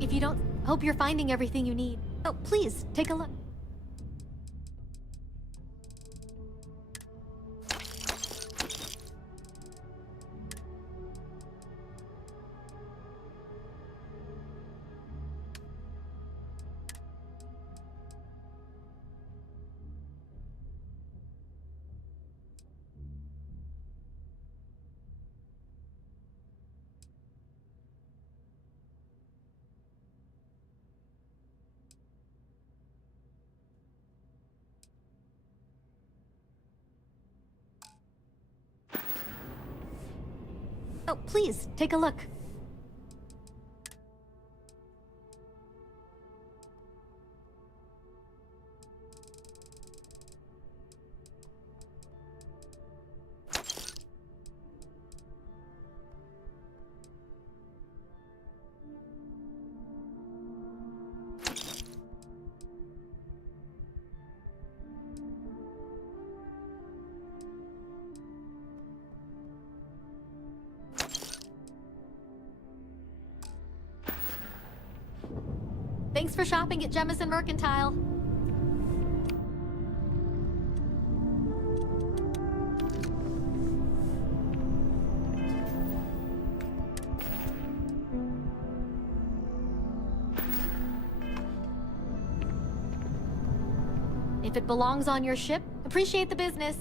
If you don't, hope you're finding everything you need. Oh, please, take a look. Oh, please, take a look. Thanks for shopping at Jemison Mercantile. If it belongs on your ship, appreciate the business.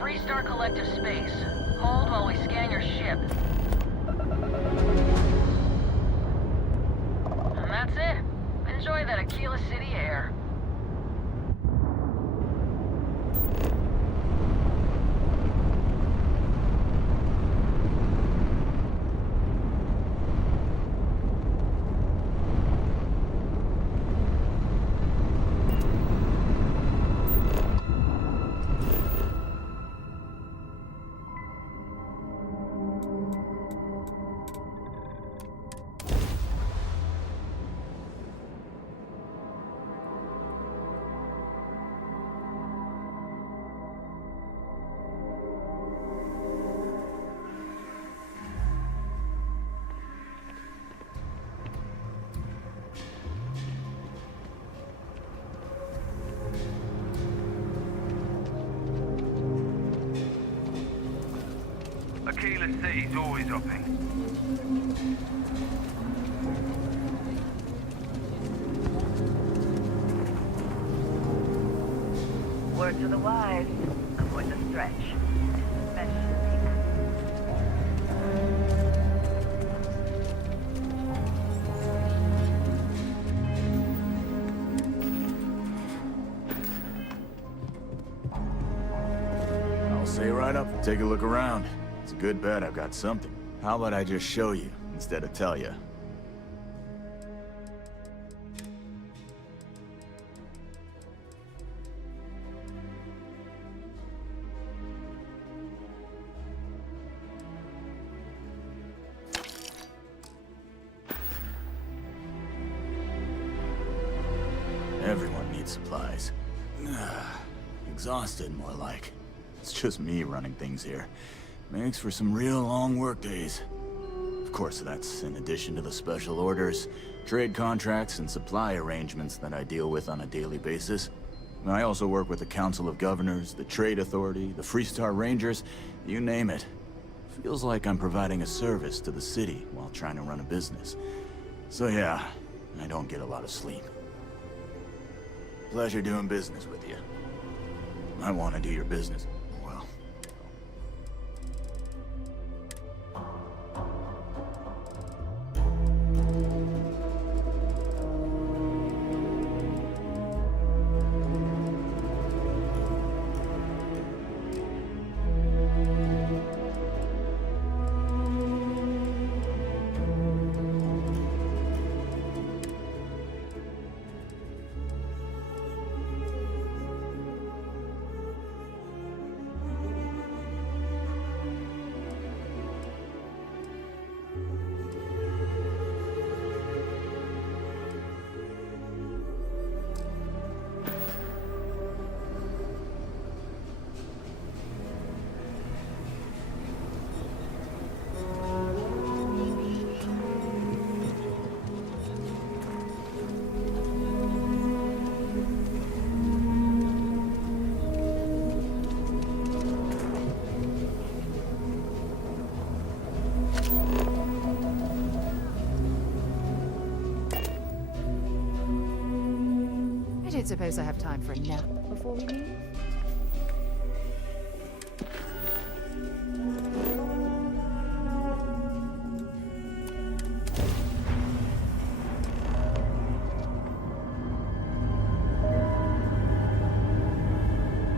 Freestar Collective Space. Hold while we scan your ship. And that's it. Enjoy that Aquila City air. Aquila City's always open. Word to the wise, avoid the stretch. I'll say right up, take a look around. It's a good bet I've got something. How about I just show you instead of tell you? Everyone needs supplies. Exhausted, more like. It's just me running things here. Makes for some real long work days. Of course, that's in addition to the special orders, trade contracts, and supply arrangements that I deal with on a daily basis. I also work with the Council of Governors, the Trade Authority, the Freestar Rangers, you name it. Feels like I'm providing a service to the city while trying to run a business. So yeah, I don't get a lot of sleep. Pleasure doing business with you. I want to do your business. Well. I don't suppose I have time for a nap before we leave.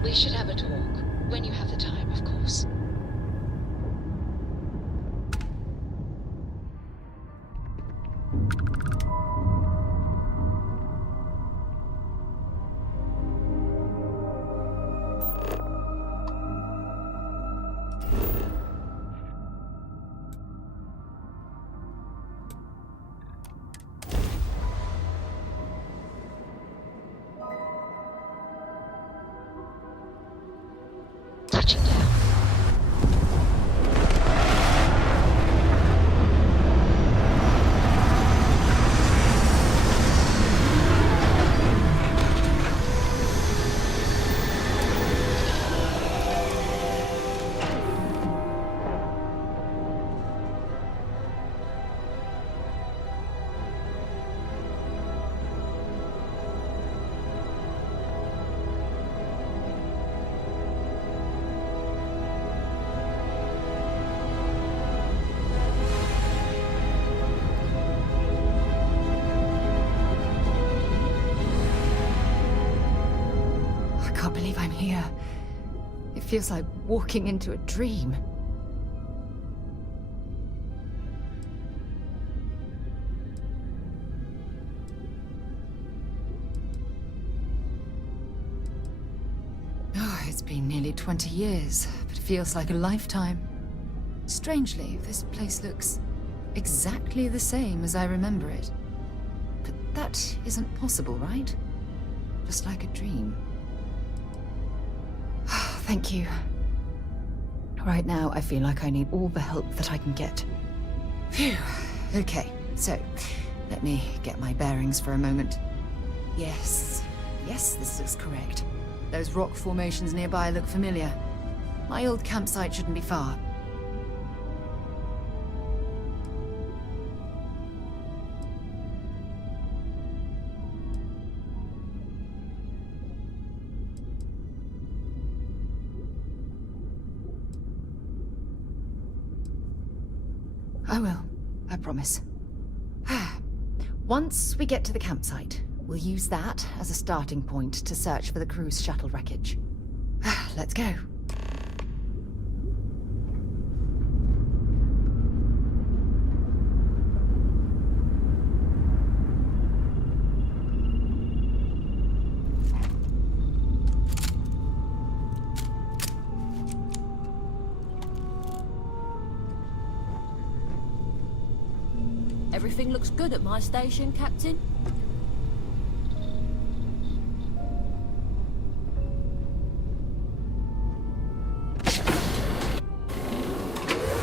We should have a talk. When you have the time, of course. Touching down. I can't believe I'm here. It feels like walking into a dream. Oh, it's been nearly 20 years, but it feels like a lifetime. Strangely, this place looks exactly the same as I remember it. But that isn't possible, right? Just like a dream. Thank you. Right now, I feel like I need all the help that I can get. Phew. Okay, so let me get my bearings for a moment. Yes, this looks correct. Those rock formations nearby look familiar. My old campsite shouldn't be far. I will. I promise. Once we get to the campsite, we'll use that as a starting point to search for the cruise shuttle wreckage. Let's go. Everything looks good at my station, Captain.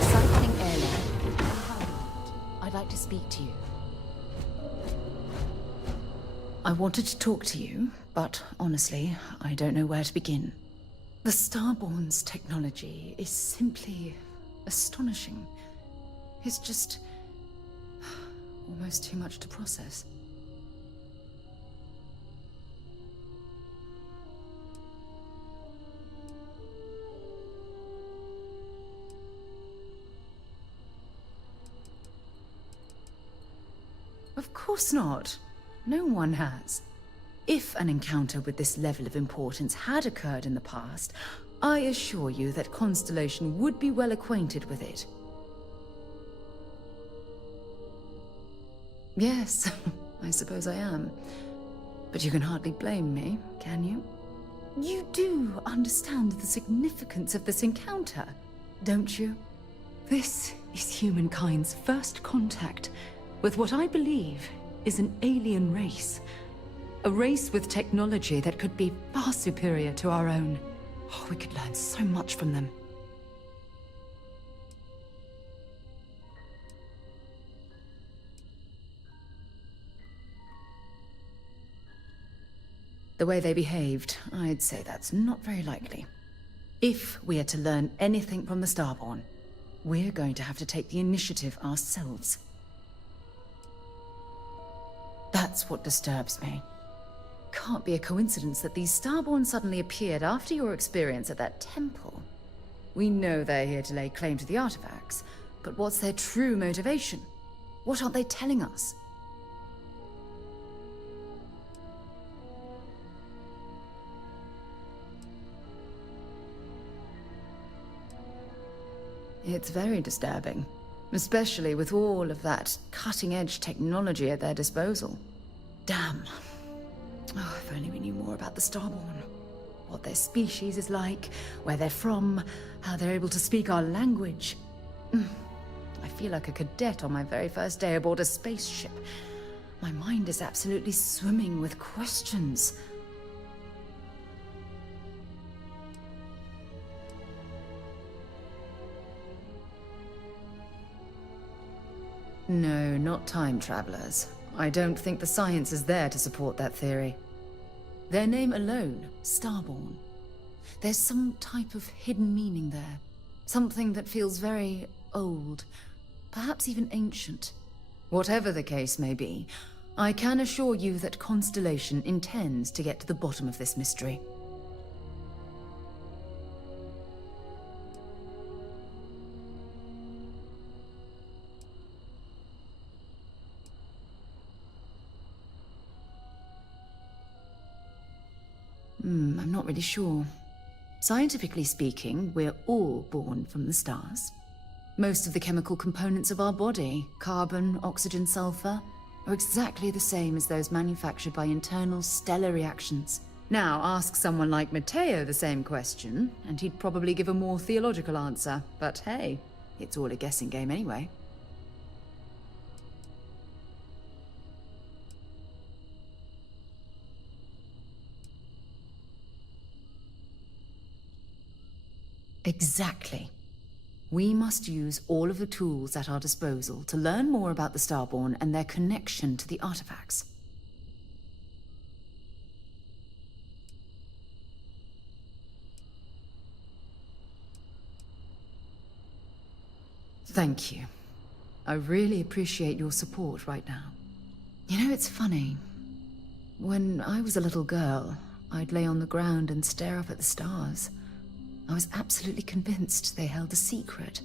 Cycling airline. I'd like to speak to you. I wanted to talk to you, but honestly, I don't know where to begin. The Starborn's technology is simply astonishing. It's just almost too much to process. Of course not. No one has. If an encounter with this level of importance had occurred in the past, I assure you that Constellation would be well acquainted with it. Yes, I suppose I am. But you can hardly blame me, can you? You do understand the significance of this encounter, don't you? This is humankind's first contact with what I believe is an alien race. A race with technology that could be far superior to our own. Oh, we could learn so much from them. The way they behaved, I'd say that's not very likely. If we are to learn anything from the Starborn, we're going to have to take the initiative ourselves. That's what disturbs me. Can't be a coincidence that these Starborn suddenly appeared after your experience at that temple. We know they're here to lay claim to the artifacts, but what's their true motivation? What aren't they telling us? It's very disturbing, especially with all of that cutting-edge technology at their disposal. Damn. Oh, if only we knew more about the Starborn. What their species is like, where they're from, how they're able to speak our language. I feel like a cadet on my very first day aboard a spaceship. My mind is absolutely swimming with questions. No, not time travelers. I don't think the science is there to support that theory. Their name alone, Starborn. There's some type of hidden meaning there. Something that feels very old, perhaps even ancient. Whatever the case may be, I can assure you that Constellation intends to get to the bottom of this mystery. I'm not really sure. Scientifically speaking, we're all born from the stars. Most of the chemical components of our body, carbon, oxygen, sulfur, are exactly the same as those manufactured by internal stellar reactions. Now, ask someone like Matteo the same question, and he'd probably give a more theological answer. But hey, it's all a guessing game anyway. Exactly. We must use all of the tools at our disposal to learn more about the Starborn and their connection to the artifacts. Thank you. I really appreciate your support right now. You know, it's funny. When I was a little girl, I'd lay on the ground and stare up at the stars. I was absolutely convinced they held a secret.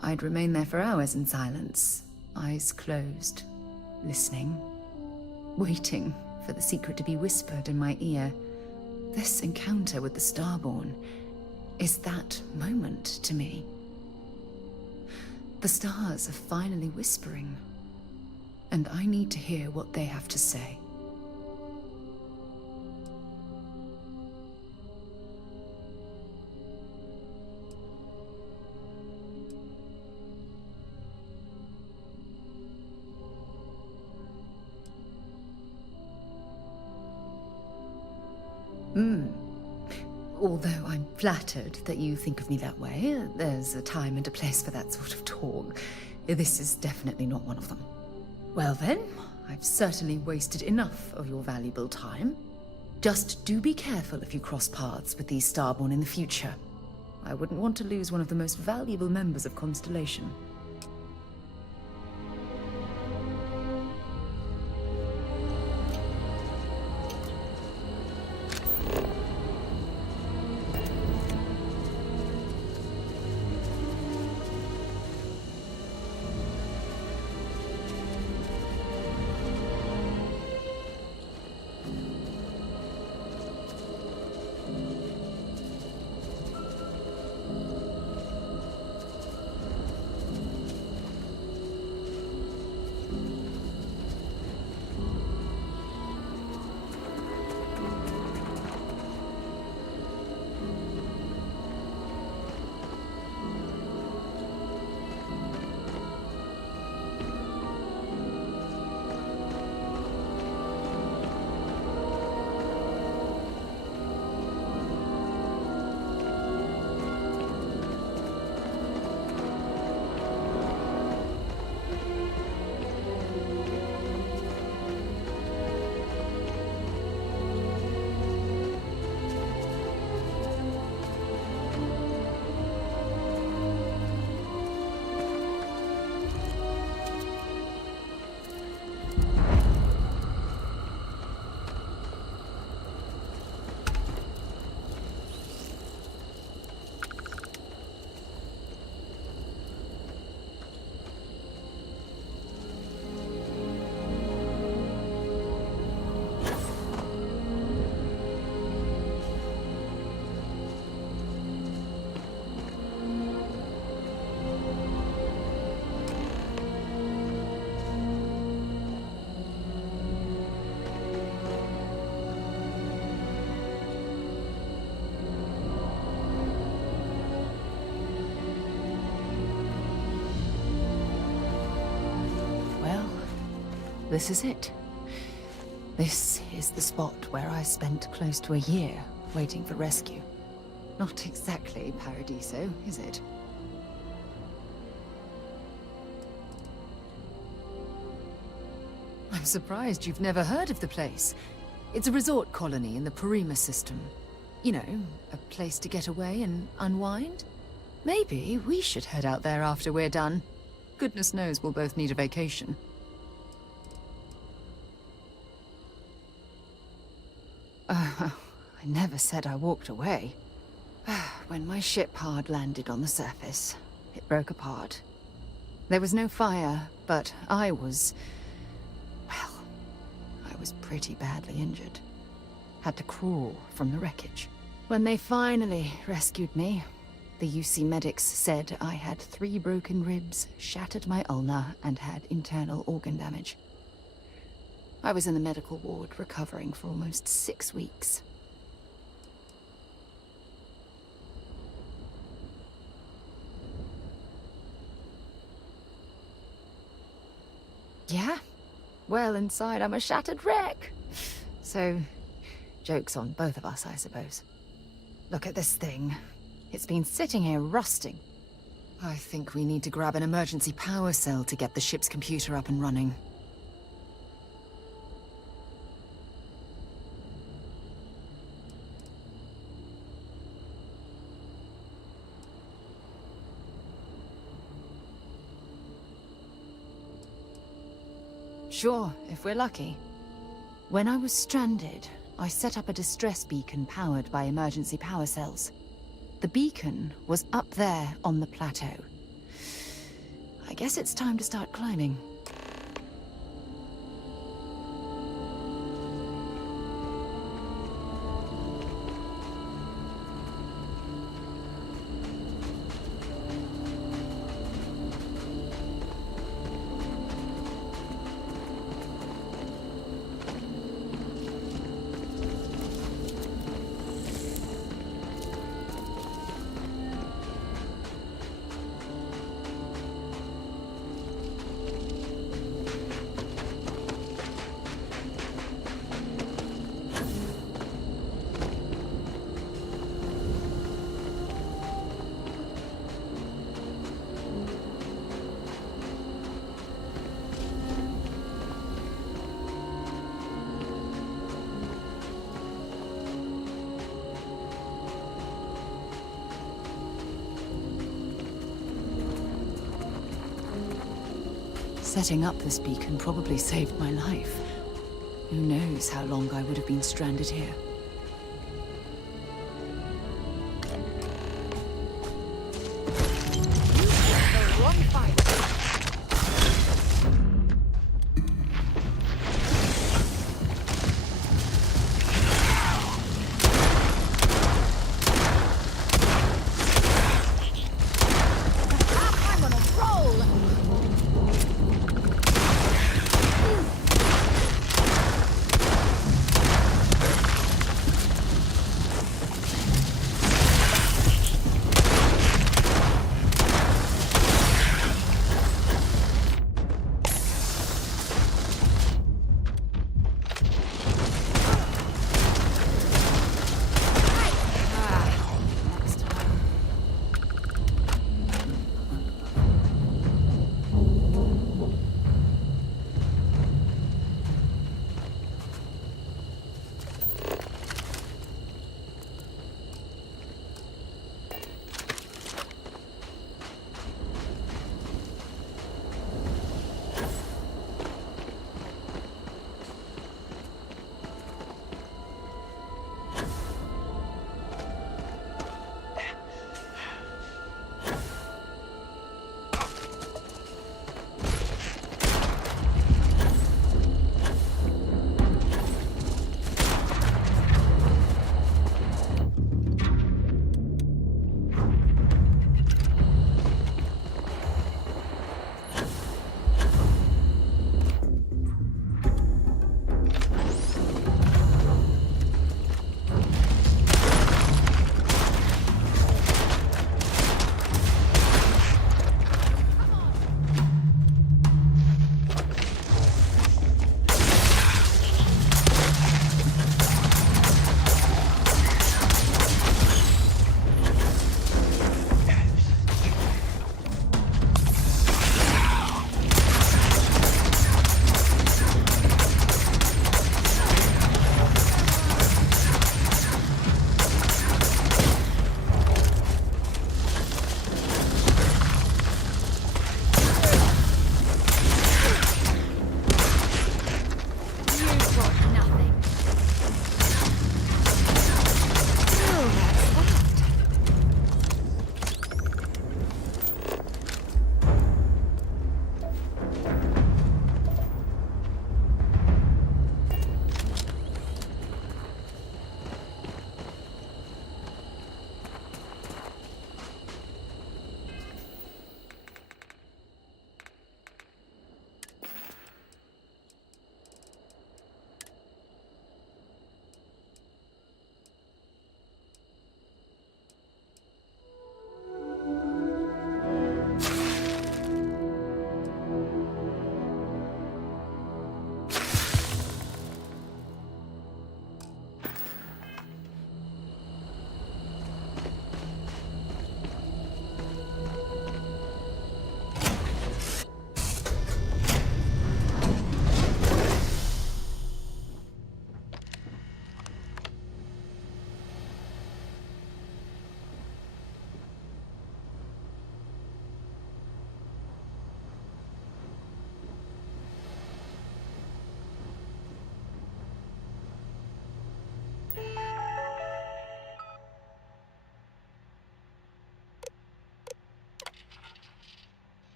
I'd remain there for hours in silence, eyes closed, listening, waiting for the secret to be whispered in my ear. This encounter with the Starborn is that moment to me. The stars are finally whispering, and I need to hear what they have to say. Although I'm flattered that you think of me that way, there's a time and a place for that sort of talk. This is definitely not one of them. Well then, I've certainly wasted enough of your valuable time. Just do be careful if you cross paths with these Starborn in the future. I wouldn't want to lose one of the most valuable members of Constellation. This is it. This is the spot where I spent close to a year waiting for rescue. Not exactly Paradiso, is it? I'm surprised you've never heard of the place. It's a resort colony in the Parima system. You know, a place to get away and unwind. Maybe we should head out there after we're done. Goodness knows we'll both need a vacation. I never said I walked away. When my ship hard landed on the surface, it broke apart. There was no fire, but I was pretty badly injured. Had to crawl from the wreckage. When they finally rescued me, the UC medics said I had 3 broken ribs, shattered my ulna, and had internal organ damage. I was in the medical ward recovering for almost 6 weeks. Yeah? Well, inside I'm a shattered wreck. So, joke's on both of us, I suppose. Look at this thing. It's been sitting here rusting. I think we need to grab an emergency power cell to get the ship's computer up and running. Sure, if we're lucky. When I was stranded, I set up a distress beacon powered by emergency power cells. The beacon was up there on the plateau. I guess it's time to start climbing. Setting up this beacon probably saved my life. Who knows how long I would have been stranded here. The wrong fight. I'm on a roll!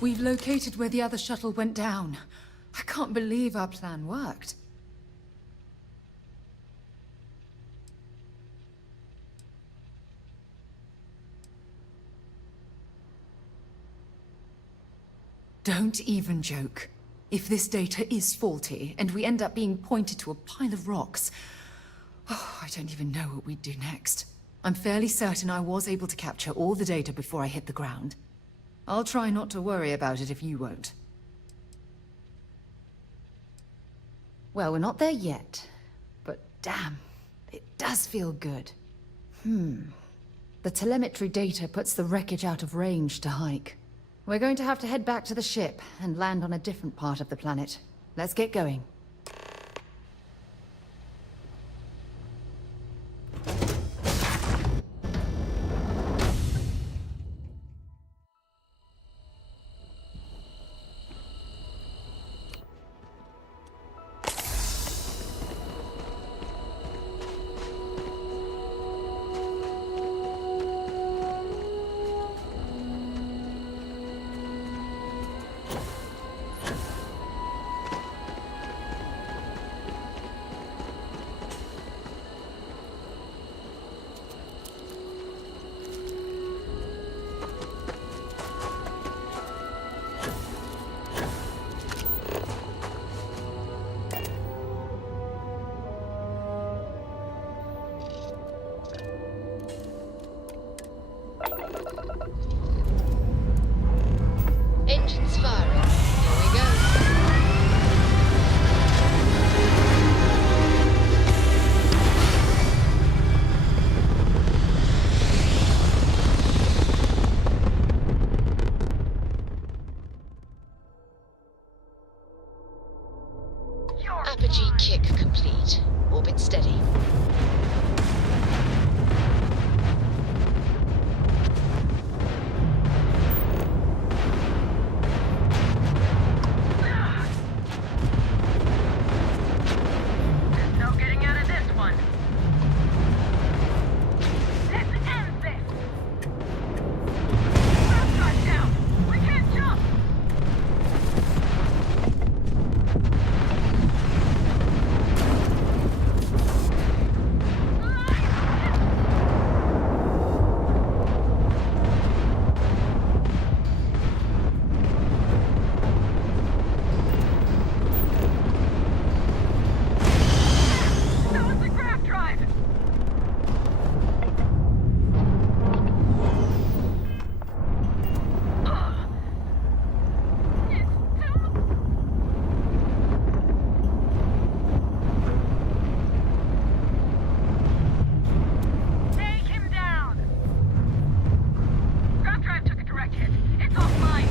We've located where the other shuttle went down. I can't believe our plan worked. Don't even joke. If this data is faulty, and we end up being pointed to a pile of rocks, I don't even know what we'd do next. I'm fairly certain I was able to capture all the data before I hit the ground. I'll try not to worry about it if you won't. Well, we're not there yet, but damn, it does feel good. The telemetry data puts the wreckage out of range to hike. We're going to have to head back to the ship and land on a different part of the planet. Let's get going. Engines firing. Here we go. Apogee kick complete. Orbit steady. No getting out of this one. Let's end this. Ground drive down. We can't jump. That was the grav drive. Take him down. Grav drive took a direct hit. It's offline.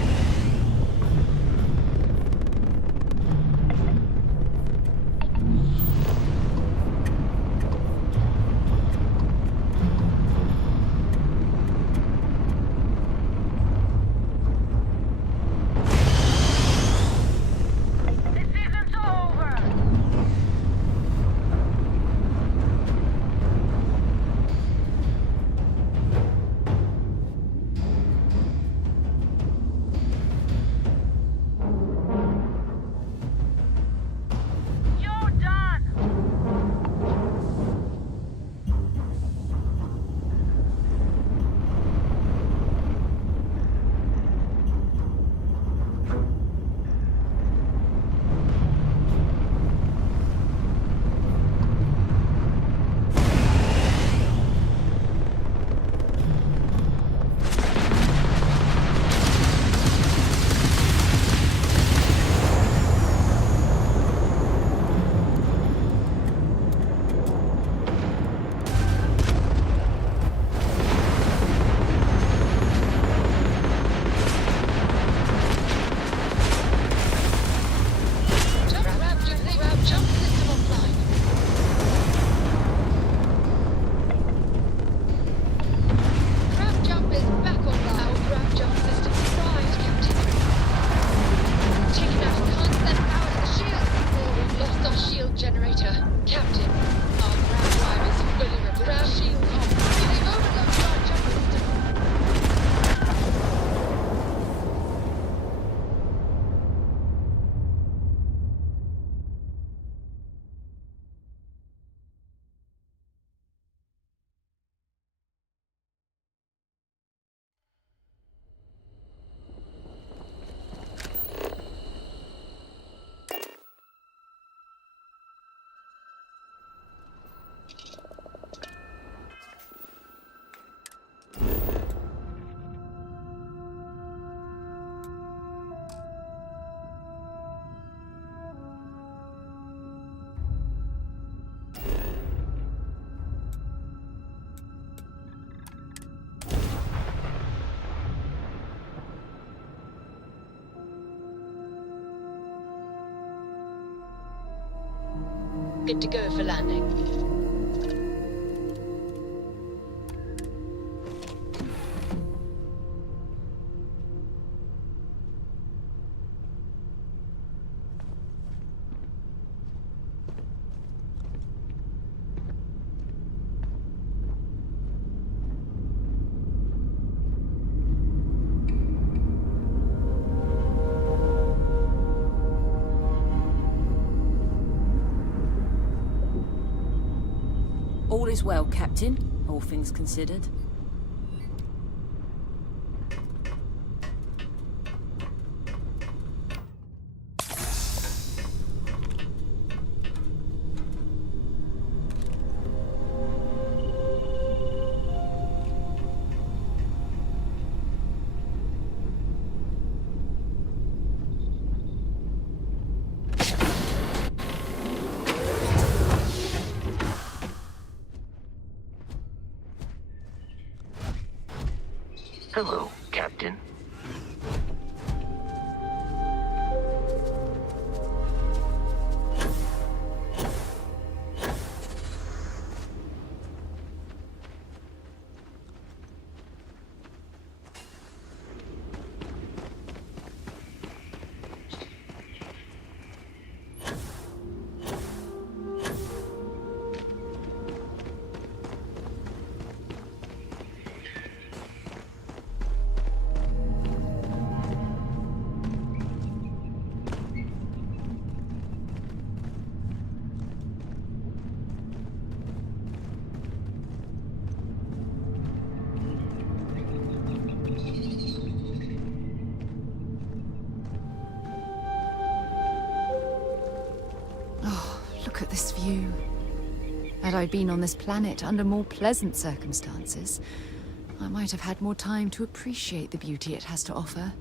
This isn't over. You're done. Jump system offline. Grav jump is back online. Our grav jump system arrived, Captain. Taking out constant power to the shield. Oh, we've lost our shield generator. Captain, our grav drive is fully repaired. Grav shield off. We've overloaded our jump system. good to go for landing. All is well, Captain, all things considered. Hello, Captain. Look at this view. Had I been on this planet under more pleasant circumstances, I might have had more time to appreciate the beauty it has to offer.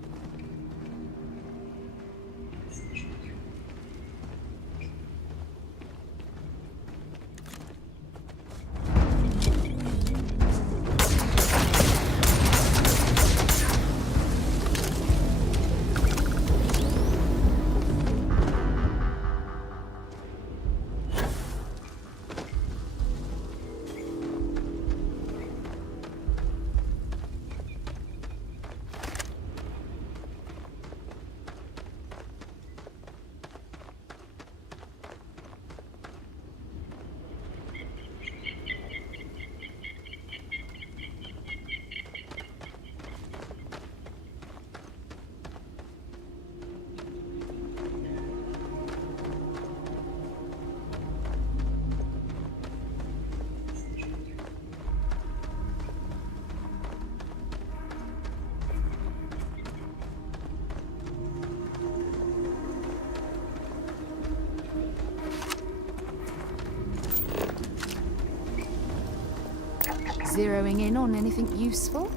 Zeroing in on anything useful?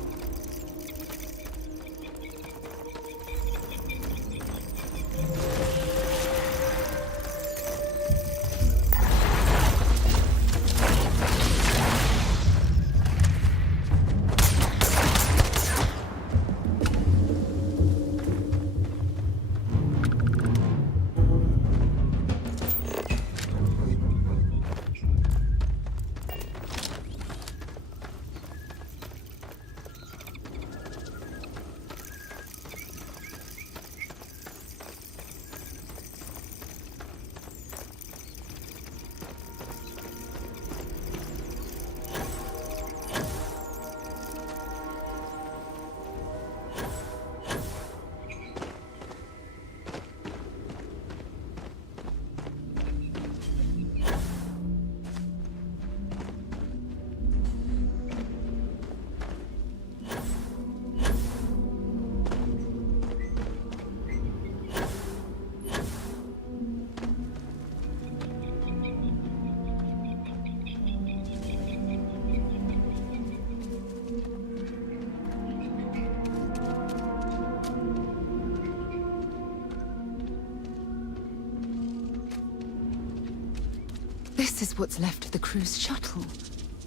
This is what's left of the cruise shuttle.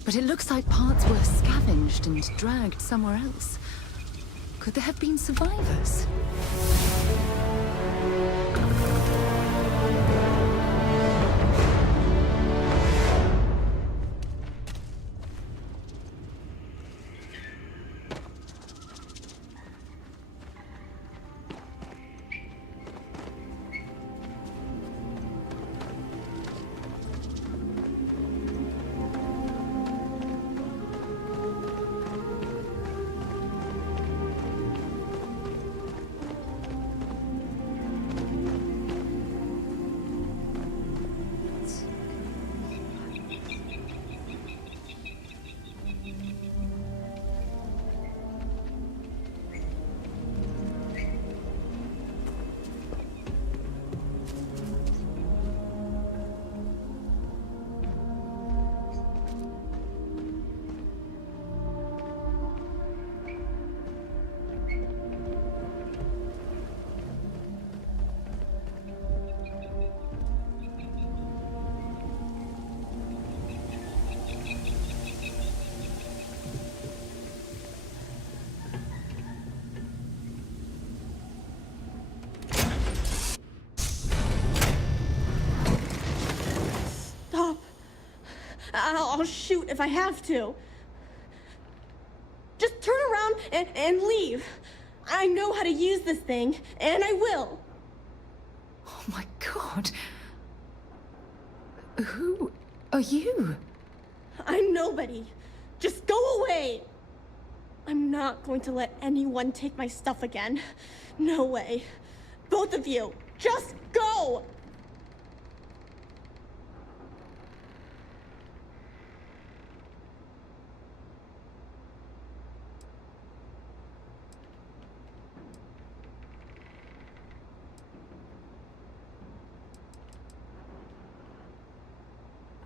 But it looks like parts were scavenged and dragged somewhere else. Could there have been survivors? I'll shoot if I have to. Just turn around and leave. I know how to use this thing, and I will. Oh my god. Who are you? I'm nobody. Just go away. I'm not going to let anyone take my stuff again. No way. Both of you, just go!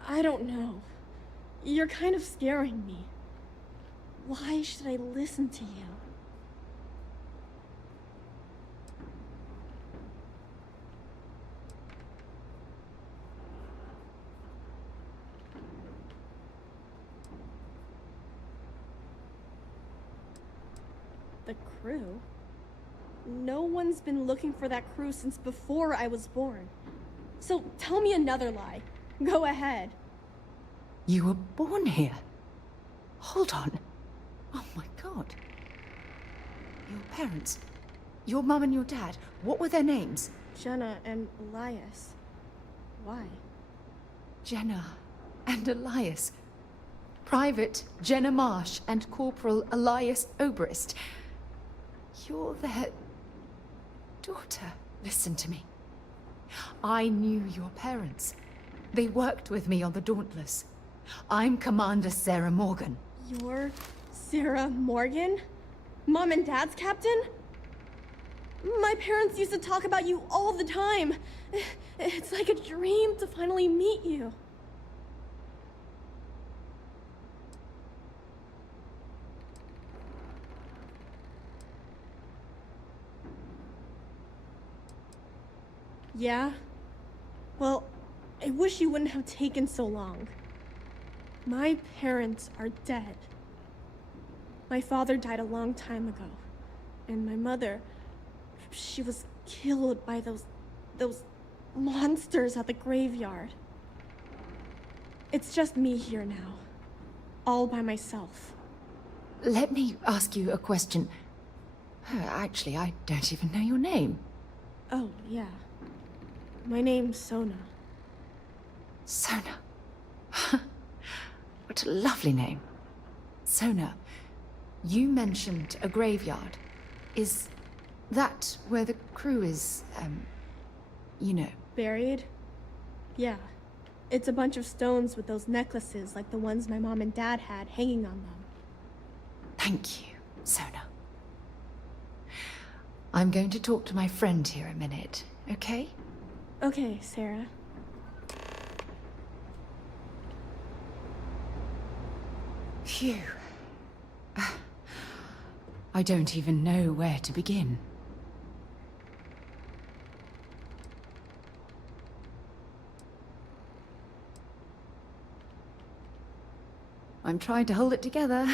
I don't know. You're kind of scaring me. Why should I listen to you? The crew? No one's been looking for that crew since before I was born. So tell me another lie. Go ahead. You were born here? Hold on. Oh my god. Your parents. Your mum and your dad. What were their names? Jenna and Elias. Why? Jenna and Elias. Private Jenna Marsh and Corporal Elias Obrist. You're their daughter. Listen to me. I knew your parents. They worked with me on the Dauntless. I'm Commander Sarah Morgan. You're Sarah Morgan? Mom and Dad's captain? My parents used to talk about you all the time. It's like a dream to finally meet you. Yeah? Well, I wish you wouldn't have taken so long. My parents are dead. My father died a long time ago. And my mother, she was killed by those monsters at the graveyard. It's just me here now. All by myself. Let me ask you a question. Actually, I don't even know your name. Oh, yeah. My name's Sona. Sona. What a lovely name. Sona, you mentioned a graveyard. Is that where the crew is, you know? Buried? Yeah. It's a bunch of stones with those necklaces like the ones my mom and dad had hanging on them. Thank you, Sona. I'm going to talk to my friend here a minute, okay? Okay, Sarah. Phew. I don't even know where to begin. I'm trying to hold it together.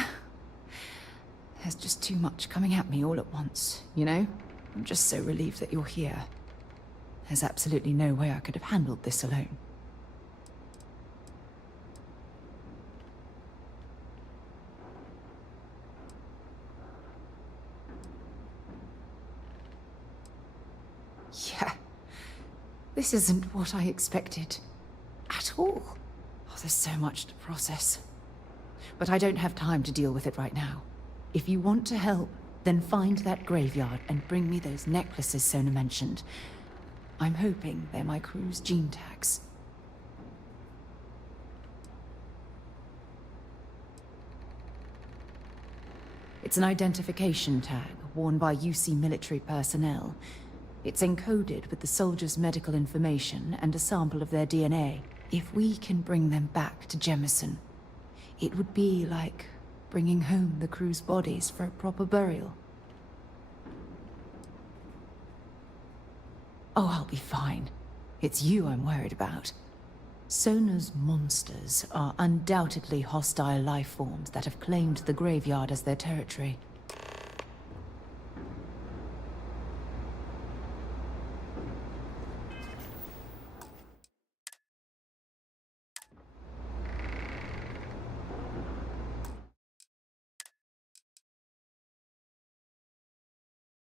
There's just too much coming at me all at once, you know? I'm just so relieved that you're here. There's absolutely no way I could have handled this alone. Yeah. This isn't what I expected. At all. Oh, there's so much to process. But I don't have time to deal with it right now. If you want to help, then find that graveyard and bring me those necklaces Sona mentioned. I'm hoping they're my crew's gene tags. It's an identification tag worn by UC military personnel. It's encoded with the soldiers' medical information and a sample of their DNA. If we can bring them back to Jemison, it would be like bringing home the crew's bodies for a proper burial. Oh, I'll be fine. It's you I'm worried about. Sona's monsters are undoubtedly hostile life forms that have claimed the graveyard as their territory.